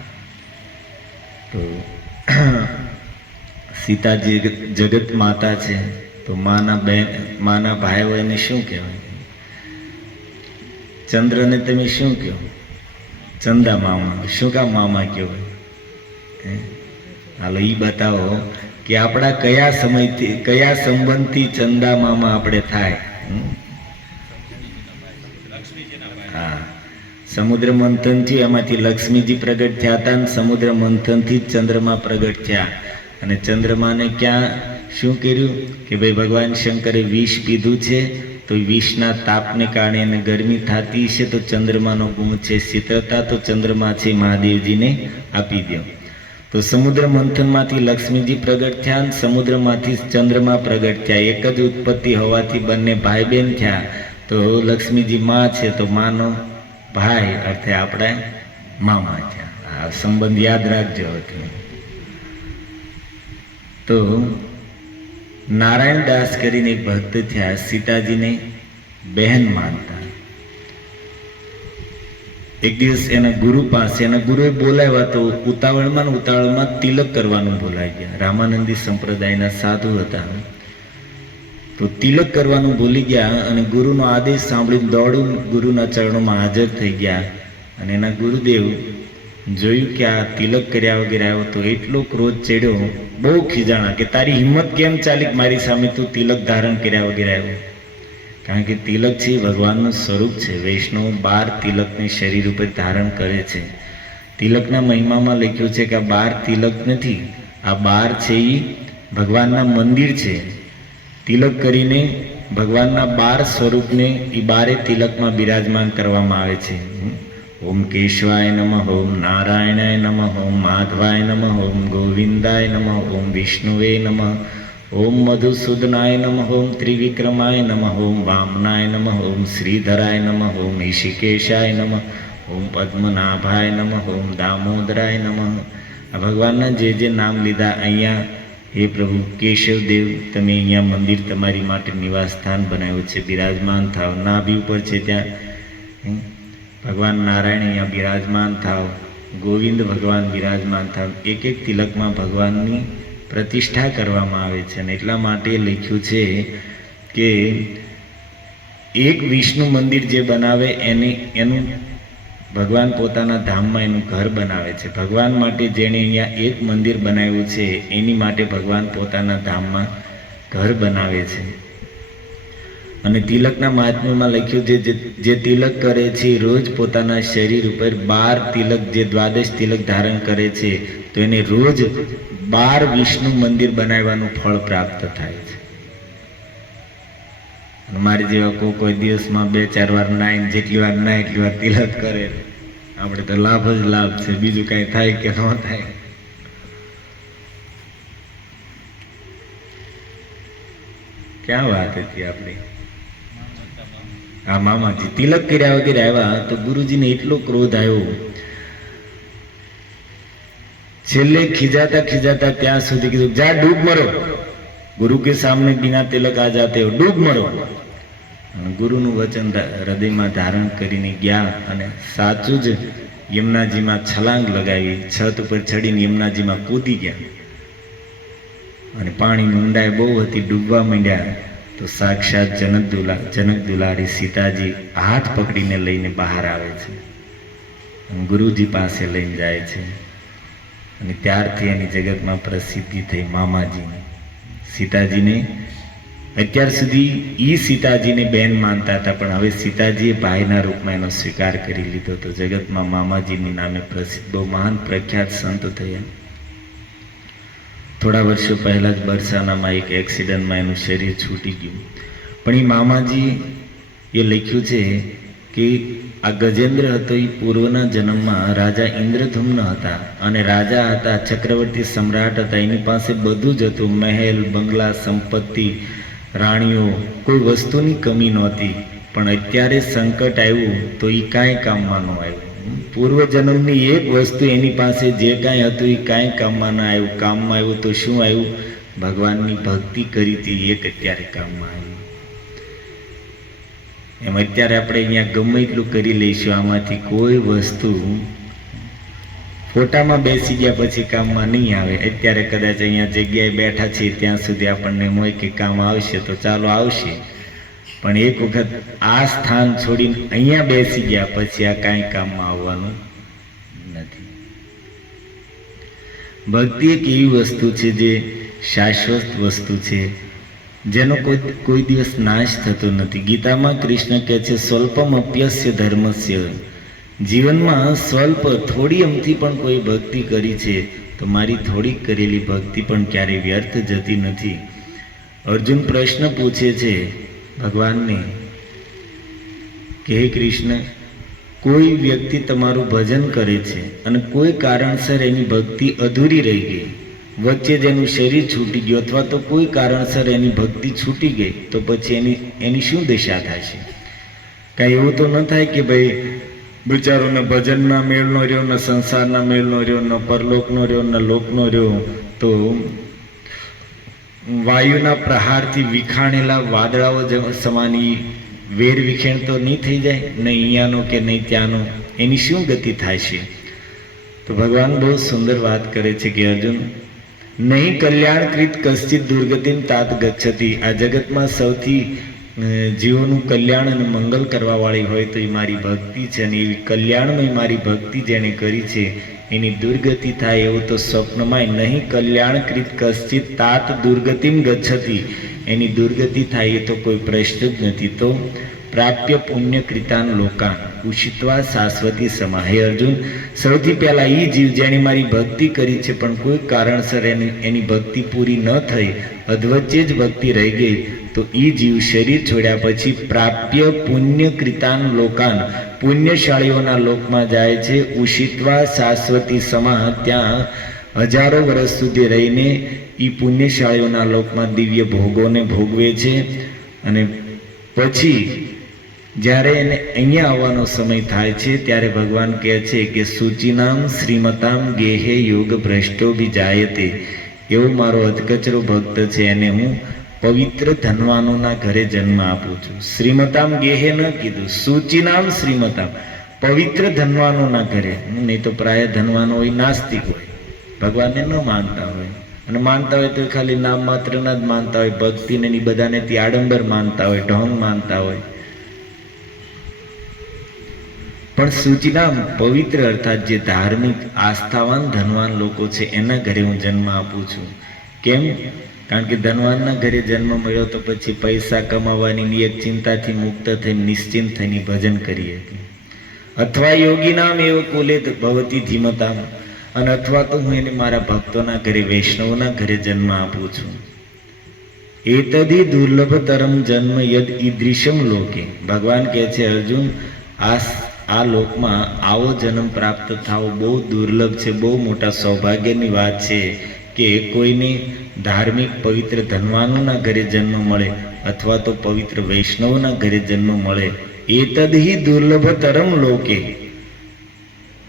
તો સીતાજી જગત માતા છે, તો માના બહેન, માના ભાઈ હોય એને શું કહેવાય? ચંદ્રને તમે શું કહો? ચંદા મામા। શું કામ મામા કહેવાય? હાલો ઈ બતાવો કે આપણા કયા સમયથી, કયા સંબંધથી ચંદા મામા આપણે થાય? હા, સમુદ્ર મંથનથી એમાંથી લક્ષ્મીજી પ્રગટ થયા હતા, અને સમુદ્ર મંથનથી જ ચંદ્રમા પ્રગટ થયા। અને ચંદ્રમાને ક્યાં શું કર્યું કે ભાઈ ભગવાન શંકરે વિષ પીધું છે, તો વિષના તાપને કારણે એને ગરમી થતી છે, તો ચંદ્રમાનો ગુણ છે શીતળતા, તો ચંદ્રમા છે મહાદેવજીને આપી દો। તો સમુદ્ર મંથનમાંથી લક્ષ્મીજી પ્રગટ થયા અને સમુદ્રમાંથી ચંદ્રમા પ્રગટ થયા। એક જ ઉત્પત્તિ હોવાથી બંને ભાઈ બહેન થયા। તો લક્ષ્મીજી માં છે, તો માનો ભાઈ અર્થે આપણે મામા થયા। આ સંબંધ યાદ રાખજો। તો નારાયણ દાસ કરીને એક ભક્ત થયા, સીતાજીને બહેન માનતા। એક દિવસ એના ગુરુ પાસે, એના ગુરુએ બોલાવ્યા, તો ઉતાવળમાં તિલક કરવાનું બોલાઈ ગયા। રામાનંદી સંપ્રદાયના સાધુ હતા, તો તિલક કરવાનું ભૂલી ગયા, અને ગુરુનો આદેશ સાંભળીને દોડીને ગુરુના ચરણોમાં હાજર થઈ ગયા। અને એના ગુરુદેવ જોયું કે આ તિલક કર્યા વગેરે આવ્યો, તો એટલો ક્રોધ ચડ્યો, બહુ ખીજાણા કે તારી હિંમત કેમ ચાલી મારી સામે તું તિલક ધારણ કર્યા વગેરે આવ્યો? કારણ કે તિલક છે ભગવાનનું સ્વરૂપ છે। વૈષ્ણવ 12 તિલકને શરીર ઉપર ધારણ કરે છે। તિલકના મહિમામાં લખ્યું છે કે આ 12 તિલક નથી, આ 12 છે એ ભગવાનના મંદિર છે। તિલક કરીને ભગવાનના 12 સ્વરૂપને એ 12 તિલકમાં બિરાજમાન કરવામાં આવે છે। ઓમ કેશવાય નમઃ, ઓમ નારાયણાય નમઃ, ઓમ માધવાય નમઃ, ઓમ ગોવિંદાય નમઃ, ઓમ વિષ્ણુવે નમઃ, ઓમ મધુસૂદનાય નમઃ, ઓમ ત્રિવિક્રમાય નમઃ, ઓમ વામનાય નમઃ, ઓમ શ્રીધરાય નમઃ, ઓમ ઈશિકેશાય નમઃ, ઓમ પદ્મનાભાય નમઃ, ઓમ દામોદરાય નમઃ। આ ભગવાનના જે નામ લીધા અહીંયા હે પ્રભુ કેશવદેવ, તમે અહીંયા મંદિર તમારી માટે નિવાસ સ્થાન બનાવ્યું છે, બિરાજમાન થાવ. નાભી ઉપર છે ત્યાં ભગવાન નારાયણ અહીંયા બિરાજમાન થાવ, ગોવિંદ ભગવાન બિરાજમાન થાવ. એક એક તિલકમાં ભગવાનની પ્રતિષ્ઠા કરવામાં આવે છે. અને એટલા માટે લખ્યું છે કે એક વિષ્ણુ મંદિર જે બનાવે એનું ભગવાન પોતાના ધામમાં એનું ઘર બનાવે છે. ભગવાન માટે જેણે અહીંયા એક મંદિર બનાવ્યું છે એની માટે ભગવાન પોતાના ધામમાં ઘર બનાવે છે. અને તિલકના મહાત્મ્યમાં લખ્યું છે જે તિલક કરે છે રોજ પોતાના શરીર ઉપર 12 તિલક, જે દ્વાદશ તિલક ધારણ કરે છે તો એને રોજ 12 વિષ્ણુ મંદિર બનાવવાનું ફળ પ્રાપ્ત થાય છે. મારી જેવા કોઈ દિવસમાં 2-4 વાર નાય, જેટલી વાર નાય એટલી વાર તિલક કરે. આપણે તો લાભ જ લાભ છે, બીજું કઈ થાય કે ન થાય. ક્યાં વાત હતી આપણી? હા, મામાજી તિલક કર્યા વગેરે આવ્યા તો ગુરુજીને એટલો ક્રોધ આવ્યો, છેલ્લે ખીજાતા ખીજાતા ત્યાં સુધી કીધું, જા ડૂબ મરો, ગુરુ કે સામને બિના તિલક આ જાતે હો, ડૂબ મરો. ગુરુનું વચન હૃદયમાં ધારણ કરીને ગયા અને સાચું જ યમુનાજીમાં છલાંગ લગાવી, છત ઉપર ચડીને યમુનાજીમાં કૂદી ગયા. અને પાણીની ઊંડાઈ બહુ હતી, ડૂબવા માંડ્યા તો સાક્ષાત જનક દુલારી સીતાજી હાથ પકડીને લઈને બહાર આવે છે, ગુરુજી પાસે લઈને જાય છે. અને ત્યારથી એની જગતમાં પ્રસિદ્ધિ થઈ મામાજી. સીતાજીને અત્યાર સુધી સીતાજીને બેન માનતા હતા, પણ હવે સીતાજીએ ભાઈના રૂપમાં એનો સ્વીકાર કરી લીધો. તો જગતમાં મામાજીની નામે પ્રસિદ્ધ, બહુ મહાન પ્રખ્યાત સંત થયા. થોડા વર્ષો પહેલા જ બરસાનામાં એક એક્સિડન્ટમાં એનું શરીર છૂટી ગયું. પણ એ મામાજી એ લખ્યું છે કે આ ગજેન્દ્ર હતો એ પૂર્વના જન્મમાં રાજા ઇન્દ્રધુમ્ન હતા. અને રાજા હતા, ચક્રવર્તી સમ્રાટ હતા, એની પાસે બધું જ હતું, મહેલ, બંગલા, સંપત્તિ, રાણીઓ, કોઈ વસ્તુની કમી નહોતી. પણ અત્યારે સંકટ આવ્યું તો એ કાંઈ કામમાં ન આવ્યું. પૂર્વ જન્મની એક વસ્તુ એની પાસે જે કાંઈ હતું એ કાંઈ કામમાં ના આવ્યું. કામમાં આવ્યું તો શું આવ્યું? ભગવાનની ભક્તિ કરી હતી, એક અત્યારે કામમાં આવ્યું. એમ અત્યારે આપણે અહીંયા ગમે એટલું કરી લઈશું, આમાંથી કોઈ વસ્તુ ફોટામાં બેસી ગયા પછી કામમાં નહીં આવે. અત્યારે કદાચ અહીંયા જગ્યાએ બેઠા છીએ ત્યાં સુધી આપણને હોય કે કામ આવશે તો ચાલો આવશે, પણ એક વખત આ સ્થાન છોડીને અહીંયા બેસી ગયા પછી આ કાંઈ કામમાં આવવાનું નથી. ભક્તિ એક એવી વસ્તુ છે જે શાશ્વત વસ્તુ છે, જેનો કોઈ દિવસ નાશ થતો નથી. ગીતામાં કૃષ્ણ કહે છે, સ્વલ્પમ અપ્યસ્ય ધર્મસ્ય. જીવનમાં સ્વલ્પ, થોડી અમથી પણ કોઈ ભક્તિ કરી છે તો મારી થોડીક કરેલી ભક્તિ પણ ક્યારેય વ્યર્થ જતી નથી. અર્જુન પ્રશ્ન પૂછે છે ભગવાનને કે હે કૃષ્ણ, કોઈ વ્યક્તિ તમારું ભજન કરે છે અને કોઈ કારણસર એની ભક્તિ અધૂરી રહી ગઈ, વચ્ચે જેનું શરીર છૂટી ગયું અથવા તો કોઈ કારણસર એની ભક્તિ છૂટી ગઈ તો પછી એની શું દશા થશે? કાંઈ એવું તો ન થાય કે ભાઈ બિચારોને ભજનના મેળનો રહ્યો, ને સંસારના મેળનો રહ્યો, ને પરલોકનો રહ્યો, ને લોકનો રહ્યો, તો વાયુના પ્રહારથી વિખાણેલા વાદળાઓ સમાની વેર વિખેણ તો નહીં થઈ જાય? નહીં અહીંયાનો કે નહીં ત્યાંનો, એની શું ગતિ થશે? તો ભગવાન બહુ સુંદર વાત કરે છે કે અર્જુન, નહીં કલ્યાણકૃત કશ્ચિત દુર્ગતિમ તાત ગચ્છતિ. આ જગતમાં સૌથી જીવોનું કલ્યાણ અને મંગલ કરવા વાળી હોય તો એ મારી ભક્તિ છે. અને એવી કલ્યાણમય મારી ભક્તિ જેણે કરી છે એની દુર્ગતિ થાય એવું તો સ્વપ્નમાંય નહીં. કલ્યાણકૃત કશ્ચિત તાત દુર્ગતિમ ગચ્છતિ. એની દુર્ગતિ થાય એ તો કોઈ પ્રશ્ન જ નથી. તો પ્રાપ્ય પુણ્યકૃતાન લોકાન ઉષિત્વા શાશ્વતી સમા. હે અર્જુન, સૌથી પહેલા એ જીવ જેણે મારી ભક્તિ કરી છે પણ કોઈ કારણસર એની ભક્તિ પૂરી ન થઈ, અધવચ્ચે જ ભક્તિ રહી ગઈ, તો એ જીવ શરીર છોડ્યા પછી પ્રાપ્ય પુણ્યકૃતાન લોકાન, પુણ્યશાળીઓના લોકમાં જાય છે. ઉષિત્વા શાશ્વતી સમા, ત્યાં હજારો વર્ષ સુધી રહીને એ પુણ્યશાળીઓના લોકમાં દિવ્ય ભોગોને ભોગવે છે. અને પછી જ્યારે એને અહીંયા આવવાનો સમય થાય છે ત્યારે ભગવાન કહે છે કે સૂચિનામ શ્રીમતામ ગેહે યોગ ભ્રષ્ટો બી જાયતે. એવો મારો અધકચરો ભક્ત છે, એને હું પવિત્ર ધનવાનોના ઘરે જન્મ આપું છું. શ્રીમતામ ગેહે ન કીધું, સૂચિનામ શ્રીમતામ, પવિત્ર ધનવાનોના ઘરે. નહીં તો પ્રાય ધનવાનો હોય નાસ્તિક હોય, ભગવાનને ન માનતા હોય, અને માનતા હોય તો ખાલી નામ માત્રના જ માનતા હોય, ભક્તિને ની બધાને તે આડંબર માનતા હોય, ઢોંગ માનતા હોય. પણ સૂચિનામ પવિત્ર અર્થાત જે ધાર્મિક આસ્થાવાન ધનવાન લોકો છે એના ઘરે હું જન્મ આપું છું. કેમ? કારણ કે ધનવાનના ઘરે જન્મ મળ્યો તો પછી પૈસા કમાવાની એક ચિંતાથી મુક્ત થઈને નિશ્ચિંત થઈને ભજન કરીએ. અથવા યોગીનામ એવ કુલે ભવતી ધીમતામ, અને અથવા તો હું એને મારા ભક્તોના ઘરે, વૈષ્ણવોના ઘરે જન્મ આપું છું. એતદી દુર્લભતરમ જન્મ યદ ઈદૃશમ લોકે. ભગવાન કહે છે, અર્જુન, આ લોકમાં આવો જન્મ પ્રાપ્ત થવો બહુ દુર્લભ છે, બહુ મોટા સૌભાગ્યની વાત છે કે કોઈને ધાર્મિક પવિત્ર ધનવાનોના ઘરે જન્મ મળે અથવા તો પવિત્ર વૈષ્ણવના ઘરે જન્મ મળે. એતદહિ દુર્લભતરમ લોકે.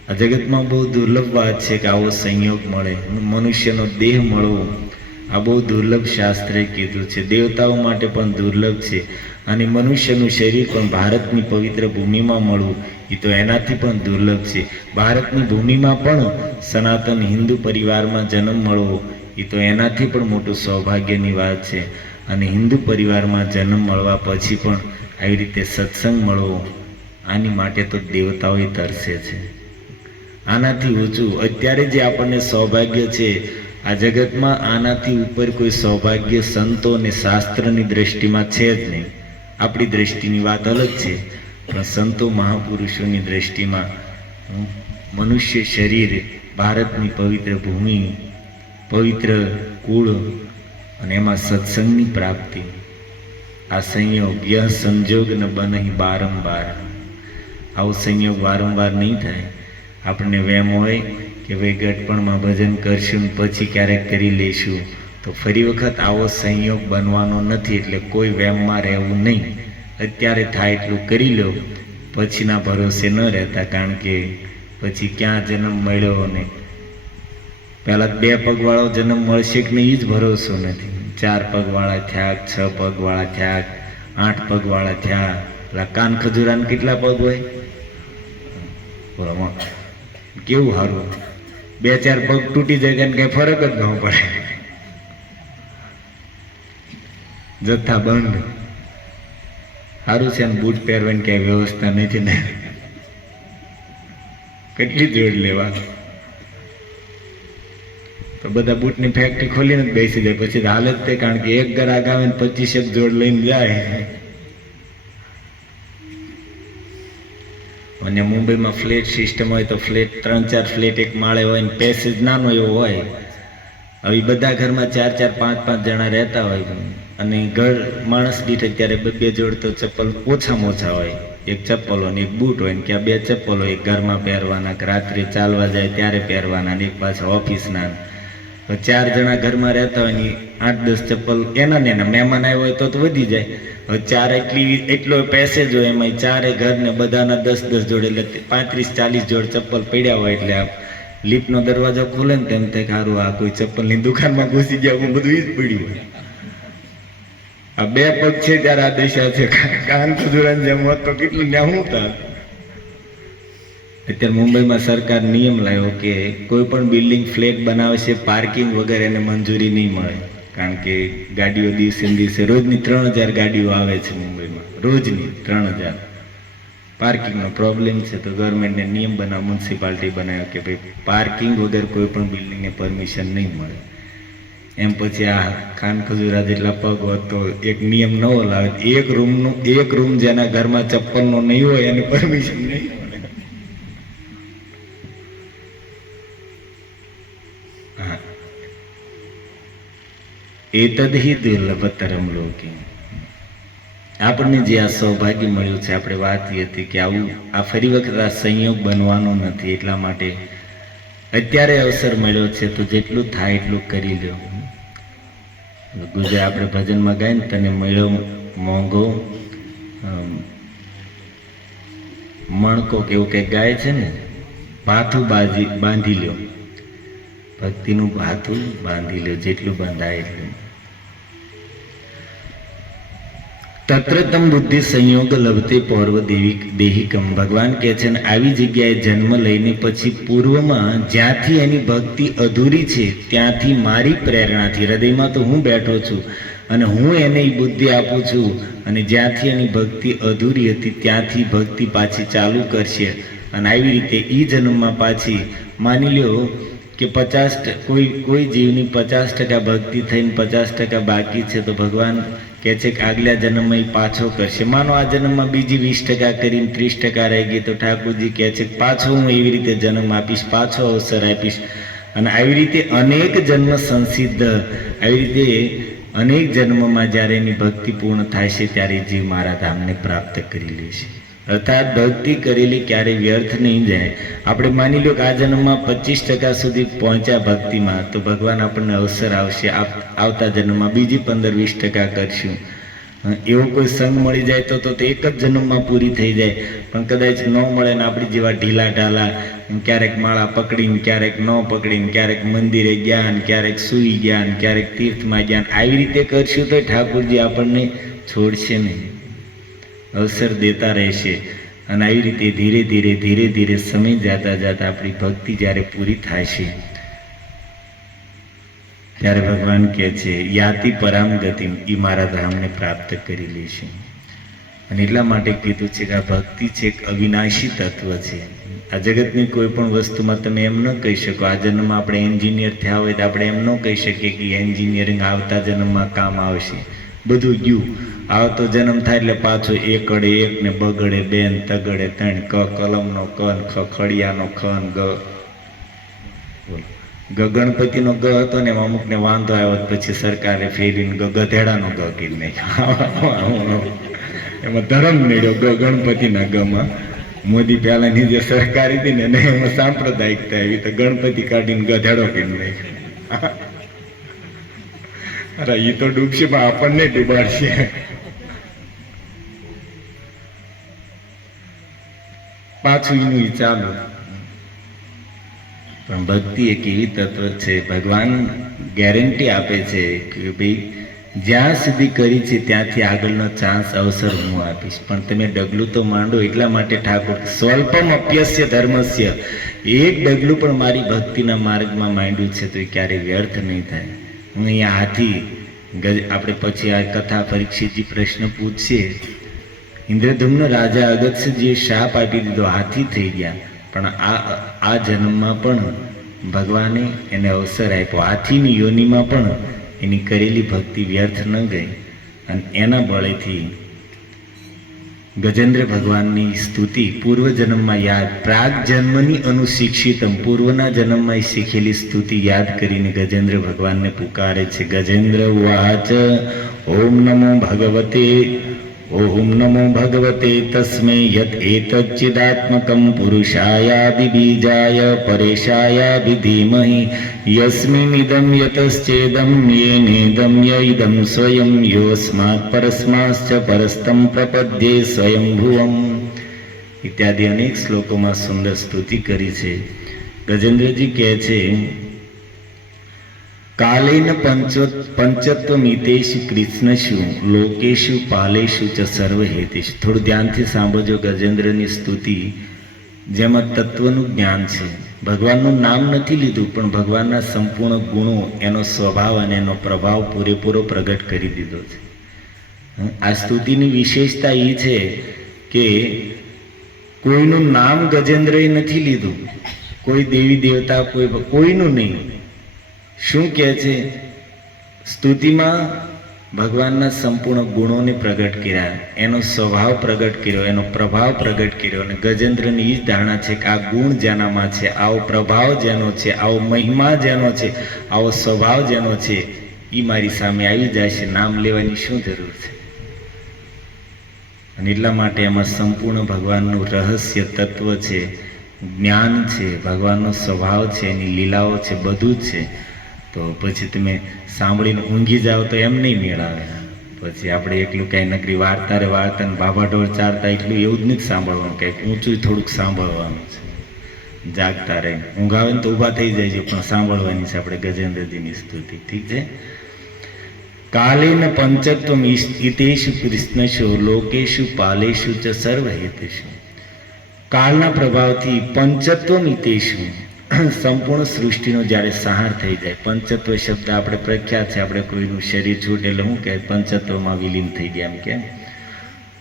આ જગતમાં બહુ દુર્લભ વાત છે કે આવો સંયોગ મળે, મનુષ્યનો દેહ મળવો, આ બહુ દુર્લભ શાસ્ત્રે કીધું છે. દેવતાઓ માટે પણ દુર્લભ છે, અને મનુષ્યનું શરીર પણ ભારતની પવિત્ર ભૂમિમાં મળવું એ તો એનાથી પણ દુર્લભ છે. ભારતની ભૂમિમાં પણ સનાતન હિન્દુ પરિવારમાં જન્મ મળવો એ તો એનાથી પણ મોટું સૌભાગ્યની વાત છે. અને હિન્દુ પરિવારમાં જન્મ મળવા પછી પણ આવી રીતે સત્સંગ મળવો, આની માટે તો દેવતાઓ તરસે છે. આનાથી ઊંચું અત્યારે જે આપણને સૌભાગ્ય છે આ જગતમાં, આનાથી ઉપર કોઈ સૌભાગ્ય સંતો અને શાસ્ત્રની દ્રષ્ટિમાં છે જ નહીં. આપણી દ્રષ્ટિની વાત અલગ છે, પણ સંતો મહાપુરુષોની દ્રષ્ટિમાં મનુષ્ય શરીર, ભારતની પવિત્ર ભૂમિ, પવિત્ર કુળ, અને એમાં સત્સંગની પ્રાપ્તિ, આ સંયોગ યહ સંજોગ ન બનહિ બારંબાર. આવો સંયોગ વારંવાર નહીં થાય. આપણને વેમ હોય કે ભાઈ ગટપણમાં ભજન કરશું પછી ક્યારેક કરી લઈશું, તો ફરી વખત આવો સંયોગ બનવાનો નથી. એટલે કોઈ વેમમાં રહેવું નહીં. અત્યારે થાય એટલું કરી લો, પછીના ભરોસે ન રહેતા. કારણ કે પછી ક્યાં જન્મ મળ્યો, ને પહેલાં 2 પગવાળો જન્મ મળશે કે નહીં એ જ ભરોસો નથી. 4 પગવાળા થયા, 6 પગવાળા થયા, 8 પગવાળા થયા. પેલા કાન ખજૂરાને કેટલા પગ હોય? બરાબર, કેવું સારું, 2-4 પગ તૂટી જાય તેને કઈ ફરક જ ન પડે. જથ્થા બંધ. સારું છે ને બૂટ પહેરવાની ક્યાંય વ્યવસ્થા નથી ને, કેટલી જોડ લેવા. તો બધા બૂટની ફેક્ટરી ખોલીને જ બેસી જાય પછી હાલત તે. કારણ કે એક ગ્રાહક આવે ને 25 જોડ લઈને જાય. અને મુંબઈમાં ફ્લેટ સિસ્ટમ હોય તો ફ્લેટ 3-4 ફ્લેટ એક માળે હોય ને પેસેજ નાનો એવો હોય. હવે બધા ઘરમાં 4-4, 5-5 જણા રહેતા હોય, અને ઘર માણસ દીઠ અત્યારે 2 જોડ તો ચપ્પલ ઓછામાં ઓછા હોય. એક ચપ્પલ હોય ને એક બૂટ હોય, ને ક્યાં 2 ચપ્પલ હોય, એક ઘરમાં પહેરવાના, રાત્રે ચાલવા જાય ત્યારે પહેરવાના, અને એક પાછા ઓફિસના. 4 જણા ઘરમાં રહેતા હોય ને 8-10 ચપ્પલ એના ને એના. મહેમાન આવ્યો હોય તો વધી જાય. હવે 4 એટલો પેસેજ હોય, એમાં 4 ઘરને બધાના 10-10 જોડ, એટલે 35-40 જોડ ચપ્પલ પડ્યા હોય. એટલે આ લિફ્ટનો દરવાજો ખોલે ને તેમ થાય સારું આ કોઈ ચપ્પલની દુકાનમાં ઘૂસી ગયા, હું બધું એ જ પડ્યું હોય. આ 2 પગ છે ત્યારે આ દશા છે. કાન ખજૂરાની જેમ હોત તો કેટલું ન્યા શું થાય. અત્યારે મુંબઈમાં સરકાર નિયમ લાવ્યો કે કોઈ પણ બિલ્ડિંગ ફ્લેટ બનાવે છે, પાર્કિંગ વગર એને મંજૂરી નહીં મળે. કારણ કે ગાડીઓ દિવસે દિવસે રોજની 3000 ગાડીઓ આવે છે મુંબઈમાં, રોજની 3000. પાર્કિંગનો પ્રોબ્લેમ છે તો ગવર્મેન્ટને નિયમ બનાવ, મ્યુનિસિપાલિટી બનાવ્યો કે ભાઈ પાર્કિંગ વગર કોઈ પણ બિલ્ડિંગને પરમિશન નહીં મળે. એમ પછી આ કાન ખજૂરા જેટલા પગ હોત તો એક નિયમ નવો લાવે, એક રૂમ જેના ઘરમાં ચપ્પલનો નહીં હોય એને પરમિશન નહીં મળે. એતદહિ દુર્લભતરમ લોકે. આપણને જે આ સૌભાગ્ય મળ્યું છે, આપણે વાત એ હતી કે આવું આ ફરી વખત આ સંયોગ બનવાનો નથી. એટલા માટે અત્યારે અવસર મળ્યો છે તો જેટલું થાય એટલું કરી લો. ગુજરાત આપણે ભજનમાં ગાય ને, તને મળ્યો મોંઘો મણકો કેવું કંઈક ગાય છે ને, પાથું બાંધી લ્યો. ભક્તિનું ભાથું બાંધી લો, જેટલું બંધાય એટલું. તત્રતમ બુદ્ધિ સંયોગ લભતે પૌર્વ દેહિકમ. ભગવાન કહે છે ને આવી જગ્યાએ જન્મ લઈને પછી પૂર્વમાં જ્યાંથી એની ભક્તિ અધૂરી છે ત્યાંથી મારી પ્રેરણાથી, હૃદયમાં તો હું બેઠો છું અને હું એને બુદ્ધિ આપું છું, અને જ્યાંથી એની ભક્તિ અધૂરી હતી ત્યાંથી ભક્તિ પાછી ચાલુ કરશે. અને આવી રીતે એ જન્મમાં પાછી માની લ્યો કે 50 કોઈ જીવની 50% ભક્તિ થઈને 50% બાકી છે, તો ભગવાન કહે છે કે આગલા જન્મમાં એ પાછો કરશે. માનો આ જન્મમાં બીજી 20% કરીને 30% રહી ગઈ, તો ઠાકોરજી કહે છે કે પાછો હું એવી રીતે જન્મ આપીશ, પાછો અવસર આપીશ. અને આવી રીતે અનેક જન્મ સંસિદ્ધ, આવી રીતે અનેક જન્મમાં જ્યારે એની ભક્તિ પૂર્ણ થાય છે ત્યારે જીવ મારા ધામને પ્રાપ્ત કરી લે છે. અર્થાત ભક્તિ કરેલી ક્યારેય વ્યર્થ નહીં જાય. આપણે માની લો કે આ જન્મમાં 25% સુધી પહોંચ્યા ભક્તિમાં, તો ભગવાન આપણને અવસર આવશે, આવતા જન્મમાં બીજી 15-20% કરશું. એવો કોઈ સંગ મળી જાય તો એક જ જન્મમાં પૂરી થઈ જાય. પણ કદાચ ન મળે ને આપણી જેવા ઢીલા ઢાલા, ક્યારેક માળા પકડીને, ક્યારેક ન પકડીને, ક્યારેક મંદિરે ગયા ને ક્યારેક સૂઈ ગયા ને ક્યારેક તીર્થમાં ગયા ને આવી રીતે કરશું તો ઠાકોરજી આપણને છોડશે નહીં, અવસર દેતા રહેશે. અને આવી રીતે ધીરે ધીરે સમય જતા આપણી ભક્તિ જ્યારે પૂરી થાય છે ત્યારે ભગવાન કહે છે યાતિ પરામ ગતિમ, એ મારા ધામને પ્રાપ્ત કરી લેશે. અને એટલા માટે કીધું છે કે આ ભક્તિ છે એક અવિનાશી તત્વ છે. આ જગતની કોઈ પણ વસ્તુમાં તમે એમ ન કહી શકો આ જન્મમાં આપણે એન્જિનિયર થયા હોય તો આપણે એમ ન કહી શકીએ કે એન્જિનિયરિંગ આવતા જન્મમાં કામ આવશે. બધું ગયું, આવતો જન્મ થાય એટલે પાછો એકડે એક ને બગડે બે ને તગડે ત્રણ, ક કલમનો ક ને ખ ખડિયાનો ખ ને ગ. ગણપતિનો ગ હતો ને એમાં અમુકને વાંધો આવ્યો, પછી સરકારે ફેરીને ગધેડાનો ગ કીધી નાખ્યો. એમાં ધર્મ નીડ્યો ગણપતિના ગમાં. મોદી પહેલાની જે સરકાર હતી ને એમાં સાંપ્રદાયિકતા આવી, તો ગણપતિ કાઢીને ગધેડો કીધી નાખ્યો. અરે એ તો ડૂબશે પણ આપણને ડૂબાડશે. પાછું એનું ચાલુ. પણ ભક્તિ એક એવી તત્વ છે, ભગવાન ગેરંટી આપે છે કે ભાઈ જ્યાં સુધી કરી છે ત્યાંથી આગળનો ચાન્સ અવસર હું આપીશ, પણ તમે ડગલું તો માંડો. એટલા માટે ઠાકોર સ્વલ્પમ અપ્યસ્ય ધર્મસ્ય, એક ડગલું પણ મારી ભક્તિના માર્ગમાં માંડ્યું છે તો એ ક્યારેય વ્યર્થ નહીં થાય. હું અહીંયા હાથી આપણે પછી આ કથા પરીક્ષિતજી પ્રશ્ન પૂછશે, ઇન્દ્રધુમ્ન રાજા અગત્યજીએ શાપ આપી દીધો, હાથી થઈ ગયા, પણ આ જન્મમાં પણ ભગવાને એને અવસર આપ્યો. હાથીની યોનિમાં પણ એની કરેલી ભક્તિ વ્યર્થ ન ગઈ. અને એના બળેથી ગજેન્દ્ર ભગવાનની સ્તુતિ પૂર્વજન્મમાં યાદ, પ્રાગ જન્મની અનુશિક્ષિતમ, પૂર્વના જન્મમાં શીખેલી સ્તુતિ યાદ કરીને ગજેન્દ્ર ભગવાનને પુકારે છે. ગજેન્દ્ર વાચ ઓમ નમો ભગવતે તસ્મૈ યત એતચ્ચિદાત્મકં પુરુષાયાદિબીજાય પરેશાયાદિ ધીમહિ યસ્મિનિદં યતશ્ચેદં યેનેદં યઇદં સ્વયં યોસ્માत् પરસ્માશ્ચ પરસ્તં પ્રપદ્યે સ્વયંભુવમ. ઇત્યાદિ અનેક શ્લોકોમાં સુંદર સ્તુતિ કરી છે. ગજેન્દ્રજી કહે છે કાલેન પંચત્વમિતેષુ કૃષ્ણશુ લોકેશુ પાલેશુ ચ સર્વહેતેષુ. થોડું ધ્યાનથી સાંભળજો ગજેન્દ્રની સ્તુતિ, જેમાં તત્વનું જ્ઞાન છે. ભગવાનનું નામ નથી લીધું પણ ભગવાનના સંપૂર્ણ ગુણો, એનો સ્વભાવ અને એનો પ્રભાવ પૂરેપૂરો પ્રગટ કરી દીધો છે. આ સ્તુતિની વિશેષતા એ છે કે કોઈનું નામ ગજેન્દ્રએ નથી લીધું, કોઈ દેવી દેવતા કોઈનું નહીં. શું કહે છે સ્તુતિમાં? ભગવાનના સંપૂર્ણ ગુણોને પ્રગટ કર્યા, એનો સ્વભાવ પ્રગટ કર્યો, એનો પ્રભાવ પ્રગટ કર્યો. અને ગજેન્દ્રની એ જ ધારણા છે કે આ ગુણ જેનામાં છે, આવો પ્રભાવ જેનો છે, આવો મહિમા જેનો છે, આવો સ્વભાવ જેનો છે, એ મારી સામે આવી જાય છે, નામ લેવાની શું જરૂર છે? અને એટલા માટે એમાં સંપૂર્ણ ભગવાનનું રહસ્ય તત્વ છે, જ્ઞાન છે, ભગવાનનો સ્વભાવ છે, એની લીલાઓ છે, બધું જ છે. તો પછી તમે સાંભળીને ઊંઘી જાઓ તો એમ નહીં મેળ આવે. પછી આપણે એકલું કાંઈ નકરી વાર્તા ને બાબા ઢોર ચારતા એટલું એવું જ નથી સાંભળવાનું, કંઈક ઊંચું થોડુંક સાંભળવાનું છે. જાગતા રહે. ઊંઘ આવે ને તો ઊભા થઈ જાય છે, પણ સાંભળવાની છે આપણે ગજેન્દ્રજીની સ્તુતિ. ઠીક છે. કાલેન પંચત્વમ ઈતેષુ કૃષ્ણશો લોકેશુ પાલેશુ ચ સર્વહેતુષુ. કાળના પ્રભાવથી પંચત્વમ ઈતેષુ, સંપૂર્ણ સૃષ્ટિનો જ્યારે સહાર થઈ જાય. પંચત્વ શબ્દ આપણે પ્રખ્યાત છે, આપણે કોઈનું શરીર છૂટે એટલે શું કહે, પંચત્વમાં વિલીન થઈ ગયા એમ કે.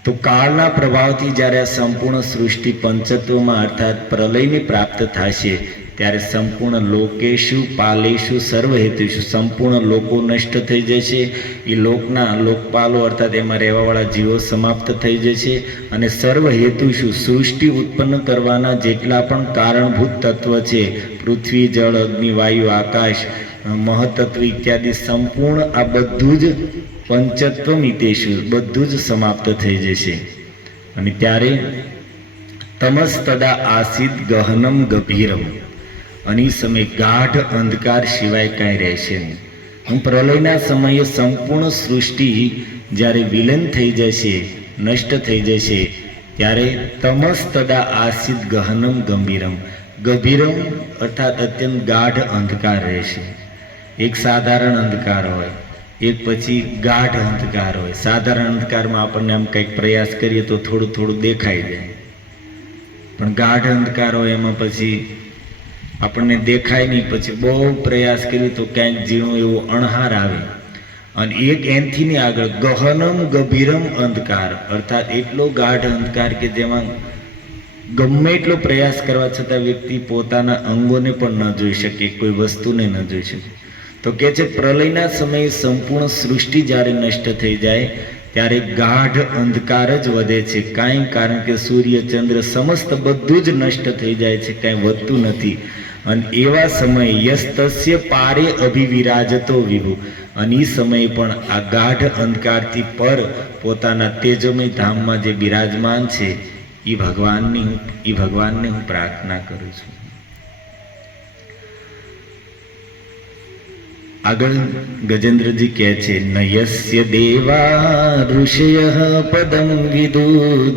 તો કાળના પ્રભાવથી જ્યારે આ સંપૂર્ણ સૃષ્ટિ પંચત્વમાં અર્થાત પ્રલયને પ્રાપ્ત થશે, ત્યારે સંપૂર્ણ લોકેશુ પાલેશુ સર્વહેતુષુ, સંપૂર્ણ લોકો નષ્ટ થઈ જશે. એ લોકના લોકપાલો અર્થાત એમાં રહેવાવાળા જીવો સમાપ્ત થઈ જશે. અને સર્વહેતુષુ, સૃષ્ટિ ઉત્પન્ન કરવાના જેટલા પણ કારણભૂત તત્વ છે, પૃથ્વી, જળ, અગ્નિ, વાયુ, આકાશ, મહતત્વ ઇત્યાદિ સંપૂર્ણ આ બધું જ પંચત્વ મિતેશુ, બધું જ સમાપ્ત થઈ જશે. અને ત્યારે તમસ્તદા આસિદ ગહનમ ગભીરમ, અને એ સમયે ગાઢ અંધકાર સિવાય કાંઈ રહેશે નહીં. હું પ્રલયના સમયે સંપૂર્ણ સૃષ્ટિ જ્યારે વિલીન થઈ જશે, નષ્ટ થઈ જશે, ત્યારે તમસ્તદા આસિદ ગહનમ ગંભીરમ, ગભીરમ અર્થાત અત્યંત ગાઢ અંધકાર રહેશે. એક સાધારણ અંધકાર હોય, એક પછી ગાઢ અંધકાર હોય. સાધારણ અંધકારમાં આપણને આમ કંઈક પ્રયાસ કરીએ તો થોડું થોડું દેખાઈ જાય, પણ ગાઢ અંધકાર હોય એમાં પછી આપણને દેખાય નહીં, પછી બહુ પ્રયાસ કર્યો તો ક્યાંક ઝીણું એવો અણહાર આવે. અને એક એનથી આગળ ગહનમ ગભીરમ અંધકાર અર્થાત એટલો ગાઢ અંધકાર કે જેમાં ગમે એટલો પ્રયાસ કરવા છતાં વ્યક્તિ પોતાના અંગોને પણ ન જોઈ શકે, કોઈ વસ્તુને ન જોઈ શકે. તો કે છે પ્રલયના સમયે સંપૂર્ણ સૃષ્ટિ જ્યારે નષ્ટ થઈ જાય ત્યારે ગાઢ અંધકાર જ વધે છે. કાંઈ કારણ કે સૂર્ય, ચંદ્ર સમસ્ત બધું જ નષ્ટ થઈ જાય છે, કાંઈ વધતું નથી. અને એવા સમયે યસ્તસ્ય પારે અભિવિરાજતો વિભુ, અને એ સમયે પણ આ ગાઢ અંધકારથી પર પોતાના તેજોમય ધામમાં જે બિરાજમાન છે એ ભગવાનને હું પ્રાર્થના કરું છું. આગળ ગજેન્દ્રજી કહે છે, નયસ્ય દેવા ઋષય પદમ વિદુ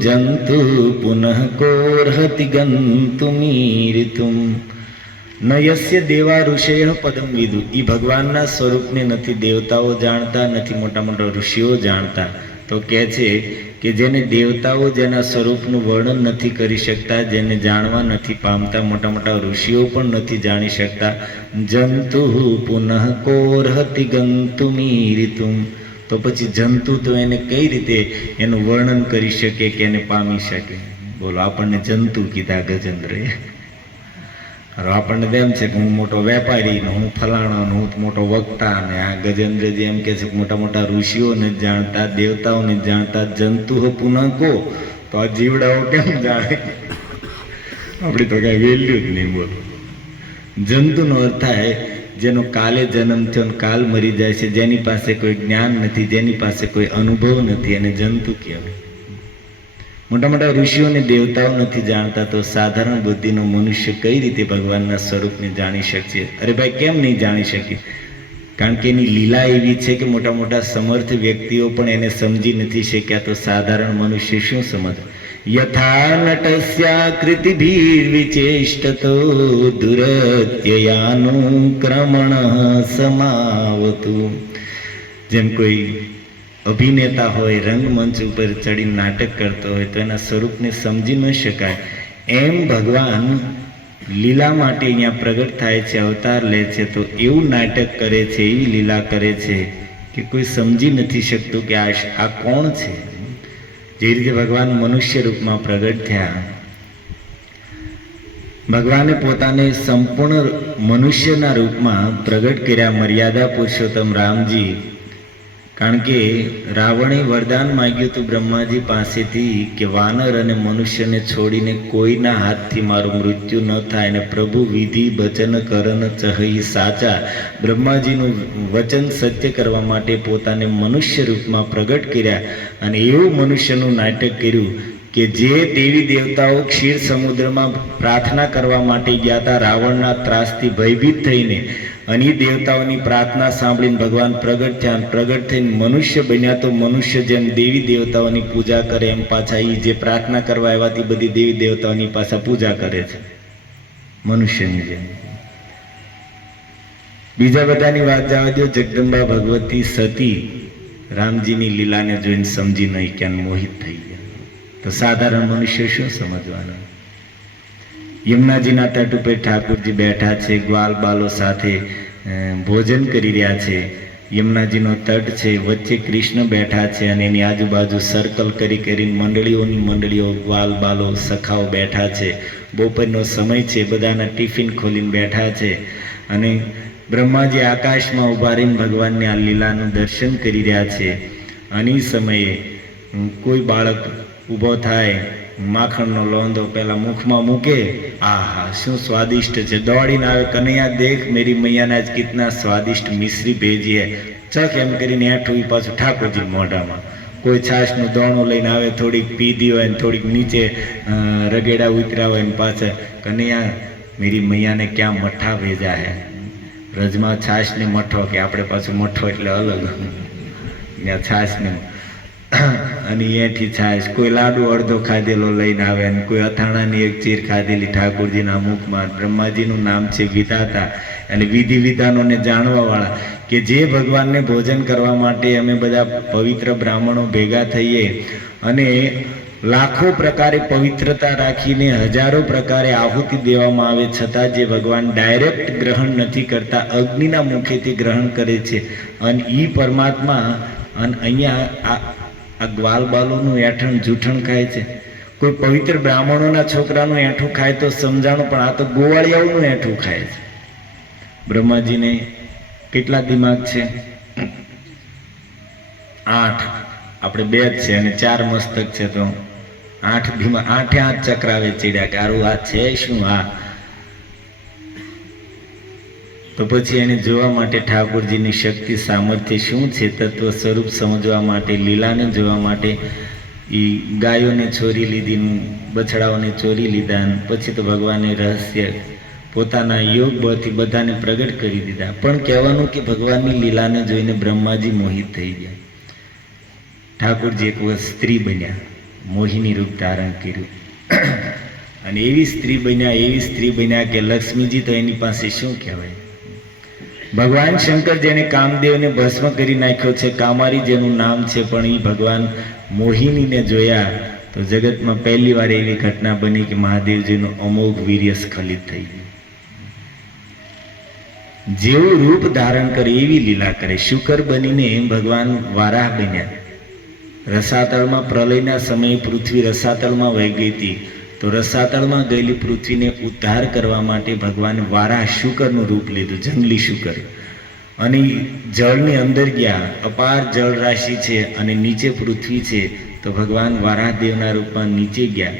જંતુ પુનઃ કોર્હતિ ગંતુમીરિતુમ. નયસ્ય દેવા ઋષય પદમ વિદુ, એ ભગવાનના સ્વરૂપને નથી દેવતાઓ જાણતા, નથી મોટા મોટા ઋષિઓ જાણતા. તો કહે છે કે જેને દેવતાઓ જેના સ્વરૂપનું વર્ણન નથી કરી શકતા, જેને જાણવા નથી પામતા, મોટા મોટા ઋષિઓ પણ નથી જાણી શકતા. જંતુ પુનઃ કોર્હતિ ગંતુમીરિતુમ, તો પછી જંતુ તો એને કઈ રીતે એનું વર્ણન કરી શકે કે એને પામી શકે? બોલો, આપણને જંતુ કીધા ગજેન્દ્રએ. આપણને એમ છે કે હું મોટો વેપારી ને હું ફલાણો ને હું મોટો વક્તા, ને આ ગજેન્દ્રજી એમ કે છે કે મોટા મોટા ઋષિઓને જ જાણતા, દેવતાઓને જ જાણતા. જંતુ પુનઃ કો, તો આ જીવડાઓ કેમ જાણે? આપણી તો કાંઈ વેલ્યુ જ નહીં. બોલો, જંતુનો અર્થ થાય જેનો કાલે જન્મ થયો ને કાલ મરી જાય છે, જેની પાસે કોઈ જ્ઞાન નથી, જેની પાસે કોઈ અનુભવ નથી, એને જંતુ કહેવાય. મોટા મોટા ઋષિઓને દેવતાઓ નથી જાણતા, તો સાધારણ બુદ્ધિનો મનુષ્ય કઈ રીતે ભગવાનના સ્વરૂપને જાણી શકશે? અરે ભાઈ, કેમ નહીં જાણી શકીએ? કારણ કે એની લીલા એવી છે કે મોટા મોટા સમર્થ વ્યક્તિઓ પણ એને સમજી નથી શક્યા, તો સાધારણ મનુષ્ય શું સમજ? યથા નટસ્યાકૃતિભિર્વિચેષ્ટતો દુરત્યયાનુક્રમણ સમાવતું. જેમ કોઈ અભિનેતા હોય, રંગમંચ ઉપર ચડી નાટક કરતો હોય તો એના સ્વરૂપને સમજી ન શકાય. એમ ભગવાન લીલા માટે અહીંયા પ્રગટ થાય છે, અવતાર લે છે, તો એવું નાટક કરે છે, એવી લીલા કરે છે કે કોઈ સમજી નથી શકતું કે આ કોણ છે. જે રીતે ભગવાન મનુષ્ય રૂપમાં પ્રગટ થયા, ભગવાને પોતાને સંપૂર્ણ મનુષ્યના રૂપમાં પ્રગટ કર્યા, મર્યાદા પુરુષોત્તમ રામજી. કારણ કે રાવણે વરદાન માગ્યું હતું બ્રહ્માજી પાસેથી કે વાનર અને મનુષ્યને છોડીને કોઈના હાથથી મારું મૃત્યુ ન થાય, અને પ્રભુ વિધિ વચન કરન ચહી સાચા, બ્રહ્માજીનું વચન સત્ય કરવા માટે પોતાને મનુષ્ય રૂપમાં પ્રગટ કર્યા. અને એવું મનુષ્યનું નાટક કર્યું કે જે દેવી દેવતાઓ ક્ષીર સમુદ્રમાં પ્રાર્થના કરવા માટે ગયા હતા રાવણના ત્રાસથી ભયભીત થઈને, અને એ દેવતાઓની પ્રાર્થના સાંભળીને ભગવાન પ્રગટ થયા. પ્રગટ થઈને મનુષ્ય બન્યા, તો મનુષ્ય જેમ દેવી દેવતાઓની પૂજા કરે એમ પાછા એ જે પ્રાર્થના કરવા આવ્યા તે બધી દેવી દેવતાઓની પાછા પૂજા કરે છે. મનુષ્યની જેમ. બીજા બધાની વાત જવા દો. જગદંબા ભગવતી સતી રામજીની લીલાને જોઈને સમજી નહીં ક્યાં મોહિત થઈ ગયા. તો સાધારણ મનુષ્ય શું સમજવાનું? યમુનાજીના તટ ઉપર ઠાકોરજી બેઠા છે, ગ્વાલ બાલો સાથે ભોજન કરી રહ્યા છે. યમુનાજીનો તટ છે, વચ્ચે કૃષ્ણ બેઠા છે અને એની આજુબાજુ સર્કલ કરી કરીને મંડળીઓની મંડળીઓ, ગ્વાલ બાલો, સખાઓ બેઠા છે. બપોરનો સમય છે, બધાના ટિફિન ખોલીને બેઠા છે અને બ્રહ્માજી આકાશમાં ઉભા રહીને ભગવાનની આ લીલાનું દર્શન કરી રહ્યા છે. અને એ સમયે કોઈ બાળક ઊભો થાય, માખણનો લોંદો પહેલા મુખમાં મૂકે, આહા શું સ્વાદિષ્ટ છે, દોડીને આવે, કનૈયા દેખ મેરી મૈયાને આજ કિતના સ્વાદિષ્ટ મિશ્રી ભેજી હે, ચક એમ કરીને હેઠું પાછું ઠાકોરજી મોઢામાં. કોઈ છાશનું દોણું લઈને આવે, થોડીક પીધી હોય ને થોડીક નીચે રગેડા ઉતર્યા હોય ને પાછા, કનૈયા મેરી મૈયાને ક્યાં મઠ્ઠા ભેજા હે. રજમાં છાશ ને મઠો, કે આપણે પાછું મઠો એટલે અલગ, ત્યાં છાશ ને અને એથી છાશ. કોઈ લાડુ અડધો ખાધેલો લઈને આવે અને કોઈ અથાણાની એક ચીર ખાધેલી ઠાકોરજીના મુખમાં. બ્રહ્માજીનું નામ છે વિધાતા અને વિધિ વિધાનોને જાણવાવાળા, કે જે ભગવાનને ભોજન કરવા માટે અમે બધા પવિત્ર બ્રાહ્મણો ભેગા થઈએ અને લાખો પ્રકારે પવિત્રતા રાખીને હજારો પ્રકારે આહુતિ દેવામાં આવે, છતાં જે ભગવાન ડાયરેક્ટ ગ્રહણ નથી કરતા, અગ્નિના મુખેથી ગ્રહણ કરે છે. અને એ પરમાત્મા અને અહીંયા આ ગ્વાલ બાલોનું એઠણ જૂઠણ ખાય છે. કોઈ પવિત્ર બ્રાહ્મણોના છોકરાનું એઠું ખાય તો સમજાણું, પણ આ તો ગોવાળિયાઓનું એઠું ખાય છે. બ્રહ્માજીને કેટલા દિમાગ છે? 8. આપણે 2 જ છે અને 4 મસ્તક છે, તો 8 દિમાગ, 8 ચક્રાવે ચીડ્યા કે આરું આ છે શું? આ તો પછી એને જોવા માટે ઠાકોરજીની શક્તિ સામર્થ્ય શું છે, તત્વ સ્વરૂપ સમજવા માટે, લીલાને જોવા માટે એ ગાયોને ચોરી લીધી, બછડાઓને ચોરી લીધા, અને પછી તો ભગવાને રહસ્ય પોતાના યોગ બળથી બધાને પ્રગટ કરી દીધા. પણ કહેવાનું કે ભગવાનની લીલાને જોઈને બ્રહ્માજી મોહિત થઈ ગયા. ઠાકોરજી એક વખત સ્ત્રી બન્યા, મોહિની રૂપ ધારણ કર્યું અને એવી સ્ત્રી બન્યા કે લક્ષ્મીજી તો એની પાસે શું કહેવાય. ભગવાન શંકર જેને કામદેવને ભસ્મ કરી નાખ્યો છે, કામારી જેનું નામ છે, પણ એ ભગવાન મોહિનીને જોયા તો જગતમાં પહેલી વાર એવી ઘટના બની કે મહાદેવજીનું અમોઘ વીર્ય સ્ખલિત થઈ ગયું. જેવું રૂપ ધારણ કરે એવી લીલા કરે. શુકર બનીને ભગવાન વારાહ બન્યા. રસાતળમાં પ્રલયના સમયે પૃથ્વી રસાતળમાં વહી ગઈ હતી, તો રસાતળમાં ગયેલી પૃથ્વીને ઉદ્ધાર કરવા માટે ભગવાન વારાહ શુકરનું રૂપ લીધું, જંગલી શુકર. અને જળની અંદર ગયા, અપાર જળ રાશિ છે અને નીચે પૃથ્વી છે, તો ભગવાન વારાહદેવના રૂપમાં નીચે ગયા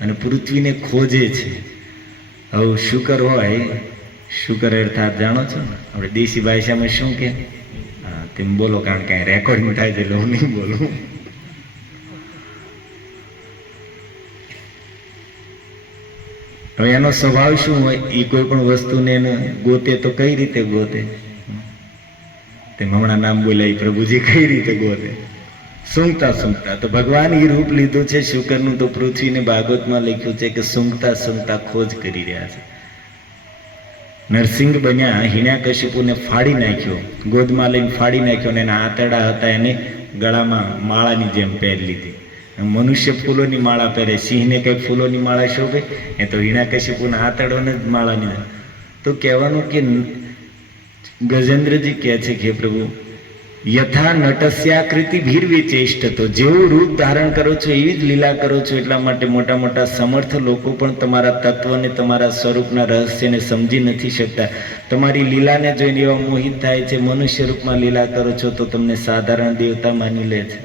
અને પૃથ્વીને ખોજે છે. હવે શુકર હોય, શુકર અર્થાત જાણો છો ને, આપણે દેશી ભાષામાં શું કે? હા, તેમ બોલો, કારણ કે રેકોર્ડિંગ થાય છે એટલે હું નહીં બોલું. હવે એનો સ્વભાવ શું હોય? એ કોઈ પણ વસ્તુને ગોતે તો કઈ રીતે ગોતે? તેમ હમણાં નામ બોલ્યા એ પ્રભુજી કઈ રીતે ગોતે? સૂંઘતા સૂંઘતા. તો ભગવાન એ રૂપ લીધું છે શુકરનું, તો પૃથ્વીને ભાગવતમાં લખ્યું છે કે સૂંઘતા સૂંઘતા ખોજ કરી રહ્યા છે. નરસિંહ બન્યા, હિરણ્યકશિપુને ફાડી નાખ્યો, ગોદમાં લઈને ફાડી નાખ્યો અને એના આંતરડા હતા એને ગળામાં માળાની જેમ પહેરી લીધી. મનુષ્ય ફૂલોની માળા પહેરે, સિંહને કંઈક ફૂલોની માળા શોભે, એ તો હિરણ્યકશિપુના આંતરડોને જ માળાની. તો કહેવાનું કે ગજેન્દ્રજી કહે છે કે પ્રભુ યથા નટસ્યાકૃતિ ભીર્વિચેષ્ટતો, જેવું રૂપ ધારણ કરો છો એવી જ લીલા કરો છો. એટલા માટે મોટા મોટા સમર્થ લોકો પણ તમારા તત્વને, તમારા સ્વરૂપના રહસ્યને સમજી નથી શકતા. તમારી લીલાને જોઈને એવા મોહિત થાય છે. મનુષ્ય રૂપમાં લીલા કરો છો તો તમને સાધારણ દેવતા માની લે છે.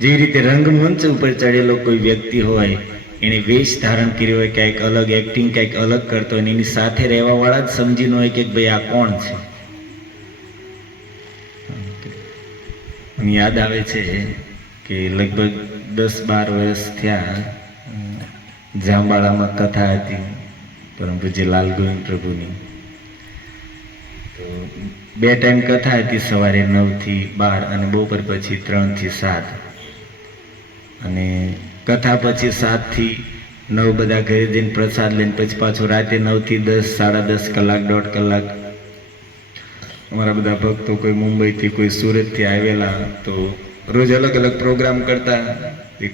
જે રીતે રંગમંચ ઉપર ચડેલો કોઈ વ્યક્તિ હોય, એને વેશ ધારણ કર્યો હોય, કંઈક અલગ એક્ટિંગ કંઈક અલગ કરતો હોય, એની સાથે રહેવાવાળા જ સમજી ન હોય કે ભાઈ આ કોણ છે. યાદ આવે છે કે લગભગ 10-12 વર્ષ થયા, જાંબાળામાં કથા હતી પરમ પૂજ્ય લાલ ગોવિંદ પ્રભુની. તો 2 ટાઈમ કથા હતી, સવારે 9 થી 12 અને બપોર પછી 3 થી 7. અને કથા પછી 7 થી 9 બધા ઘરે જઈને પ્રસાદ લઈને પછી પાછો રાતે 9 થી 10, 10:30 કલાક, 1.5 કલાક અમારા બધા ભક્તો કોઈ મુંબઈથી કોઈ સુરતથી આવેલા તો રોજ અલગ અલગ પ્રોગ્રામ કરતા.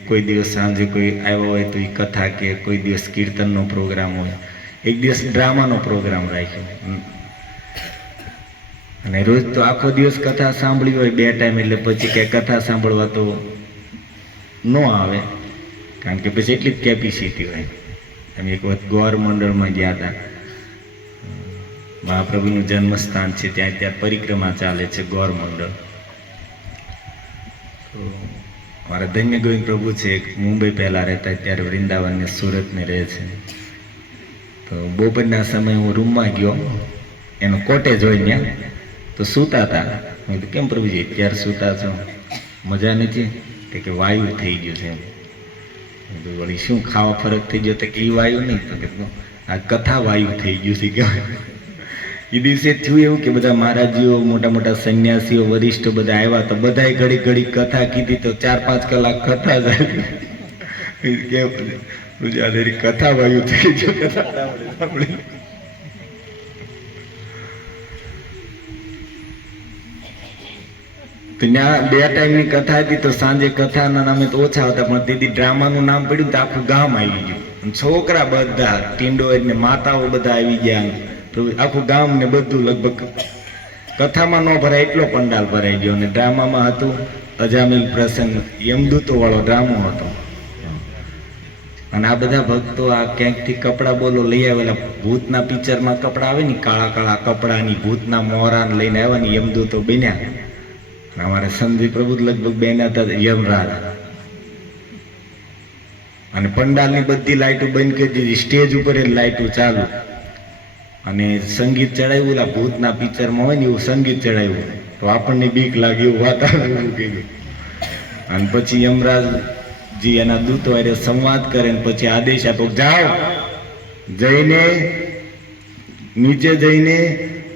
કોઈ દિવસ સાંજે કોઈ આવ્યો હોય તો એ કથા કે, કોઈ દિવસ કીર્તનનો પ્રોગ્રામ હોય, એક દિવસ ડ્રામાનો પ્રોગ્રામ રાખ્યો. અને રોજ તો આખો દિવસ કથા સાંભળી હોય 2 ટાઈમ, એટલે પછી કે કથા સાંભળવા તો ન આવે, કારણ કે પછી એટલી જ કેપેસિટી હોય. અમે એક વખત ગોર મંડળમાં ગયા હતા. મહાપ્રભુનું જન્મસ્થાન છે ત્યાં પરિક્રમા ચાલે છે ગોર મંડળ. તો મારા ધન્ય ગોવિંદ પ્રભુ છે, મુંબઈ પહેલાં રહેતા, ત્યારે વૃંદાવન ને સુરત ને રહે છે. તો બપોરના સમયે હું રૂમમાં ગયો, એનો કોટેજ હોય ત્યાં, તો સૂતા હતા. મેં કીધું કેમ પ્રભુજી અત્યારે સૂતા છો, મજા નથી? કે વાયુ થઈ ગયું છે. વળી શું ખાવા ફરક થઈ ગયો? તો કે એ વાયુ નહીં, તો કે આ કથા વાયુ થઈ ગયું છે. કહેવાય એ દિવસે થયું એવું કે બધા મહારાજીઓ, મોટા મોટા સંન્યાસીઓ, વરિષ્ઠો બધા આવ્યા, તો બધાએ ઘડી ઘડી કથા કીધી, તો 4-5 કલાક કથા જાય. કેમ કથા વાયુ થઈ ગયો, કથા સાંભળી. તો ત્યાં 2 ટાઈમની કથા હતી, તો સાંજે કથાના નામે તો ઓછા હતા, પણ તેથી ડ્રામાનું નામ પડ્યું તો આખું ગામ આવી ગયું. છોકરા બધા, ટીંડો એટલે માતાઓ બધા આવી ગયા, આખું ગામ ને બધું લગભગ કથામાં ન ભરાય એટલો પંડાલ ભરાઈ ગયો. અને ડ્રામામાં હતું અજામિલ પ્રસંગ, યમદૂતો વાળો ડ્રામો હતો. અને આ બધા ભક્તો આ ક્યાંકથી કપડા બોલો લઈ આવેલા, ભૂતના પિક્ચરમાં કપડા આવે ને, કાળા કાળા કપડાની ભૂતના મોહરાને લઈને આવ્યા ને યમદૂતો બન્યા. અમારા સંજય પ્રભુ લગભગ બેના હતા યમરાજ. અને પંડાલની બધી લાઈટો બંધ કરી દીધી, સ્ટેજ ઉપર લાઈટો ચાલુ, અને સંગીત ચડાવ્યું. ઓલા ભૂતના પિક્ચરમાં હોય ને એવું સંગીત ચડાવ્યું, તો આપણને બીક લાગે એવું વાતાવરણ ઊભું કર્યું. અને પછી યમરાજજી એના દૂતો હારે સંવાદ કરે, ને પછી આદેશ આપો, જાઓ જઈને નીચે જઈને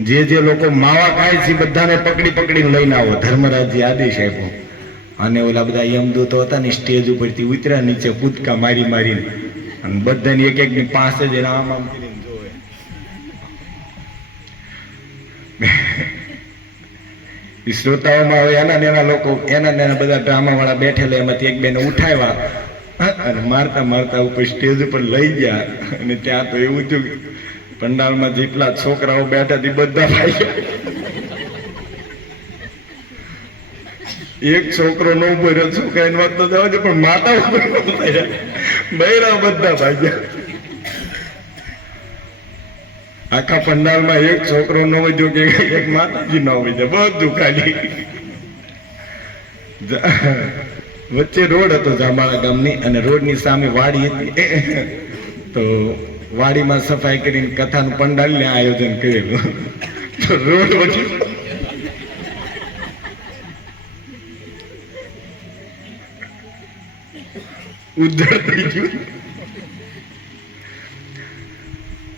જે લોકો માવા ખાય છે બધાને પકડી પકડીને લઈને આવો. ધર્મરાજજી આદેશ આપ્યો. અને ઓલા બધા યમદૂતો હતા ને સ્ટેજ ઉપરથી ઉતર્યા નીચે, કૂદકા મારી મારીને, અને બધાને એક એકની પાસે જઈને આમ આમ કરીને જોવે. શ્રોતાઓમાં હવે એના લોકો, એના બધા ડ્રામા વાળા બેઠેલા, એમાંથી એક બેને ઉઠાવ્યા અને મારતા મારતા ઉપર સ્ટેજ ઉપર લઈ ગયા. અને ત્યાં તો એવું થયું, પંડાલમાં જેટલા છોકરાઓ બેઠા હતી બધા ભાઈ, એક છોકરો નો ઉભો રહ્યો, છોકરાની વાત તો જવા દે, પણ માતા ઉપર બૈરા બધા ભાગ્યા. આખા પંડાલમાં એક છોકરો ન વધ્યો કે એક માતાજી ન વધ્યા, બધું ખાલી. વચ્ચે રોડ હતો જાંબાળા ગામની, અને રોડની સામે વાડી હતી. તો વાડીમાં સફાઈ કરીને કથાનું પંડાલને આયોજન કરેલું. તો રોડ વચ્ચે ઉજ્જડ થઈ ગયું.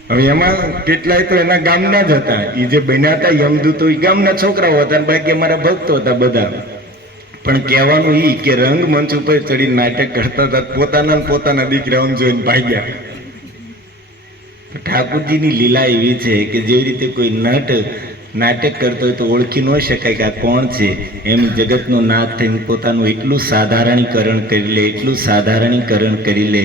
હવે એમાં કેટલાય તો એના ગામના જ હતા, એ જે બન્યા હતા યમદૂતો એ ગામના છોકરાઓ હતા, બાકી અમારા ભક્તો હતા બધા. પણ કહેવાનું ઈ કે રંગમંચ ઉપર ચડી નાટક કરતા હતા, પોતાના દીકરાઓને જોઈને ભાગ્યા. ઠાકુરજીની લીલા એવી છે કે જેવી રીતે કોઈ નાટક કરતો હોય તો ઓળખી ન શકાય કે આ કોણ છે, એમ જગતનો નાથ થઈને પોતાનું એટલું સાધારણીકરણ કરી લે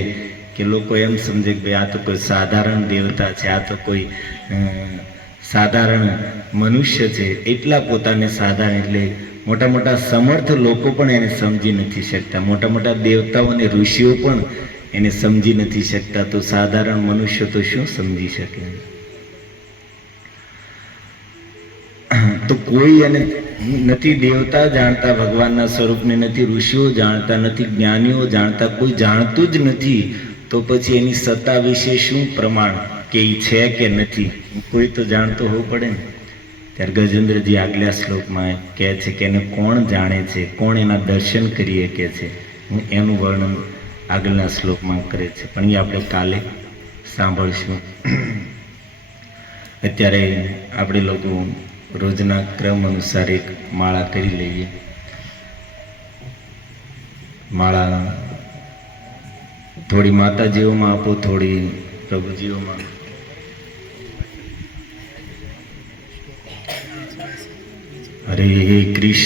કે લોકો એમ સમજે કે ભાઈ આ તો કોઈ સાધારણ દેવતા છે, આ તો કોઈ સાધારણ મનુષ્ય છે. એટલા પોતાને સાધારણ, એટલે મોટા મોટા સમર્થ લોકો પણ એને સમજી નથી શકતા, મોટા મોટા દેવતાઓ અને ઋષિઓ પણ એને સમજી નથી શકતા, તો સાધારણ મનુષ્ય તો શું સમજી શકે? તો કોઈ એને નથી દેવતા જાણતા, ભગવાનના સ્વરૂપને નથી ઋષિઓ જાણતા, નથી જ્ઞાનીઓ જાણતા, કોઈ જાણતું જ નથી, તો પછી એની સત્તા વિશે શું પ્રમાણ કે એ છે કે નથી? કોઈ તો જાણતો હોવું પડે ને. ત્યારે ગજેન્દ્રજી આગલા શ્લોકમાં કહે છે કે એને કોણ જાણે છે, કોણ એના દર્શન કરી શકે છે, હું એનું વર્ણન આગળના શ્લોકમાં કરે છે, પણ એ આપણે કાલે સાંભળશું. અત્યારે આપણે લોકો રોજના ક્રમ અનુસાર એક માળા કરી લઈએ. માળા થોડી માતાજીઓમાં આપો, થોડી પ્રભુજીઓમાં. હરે કૃષ્ણ.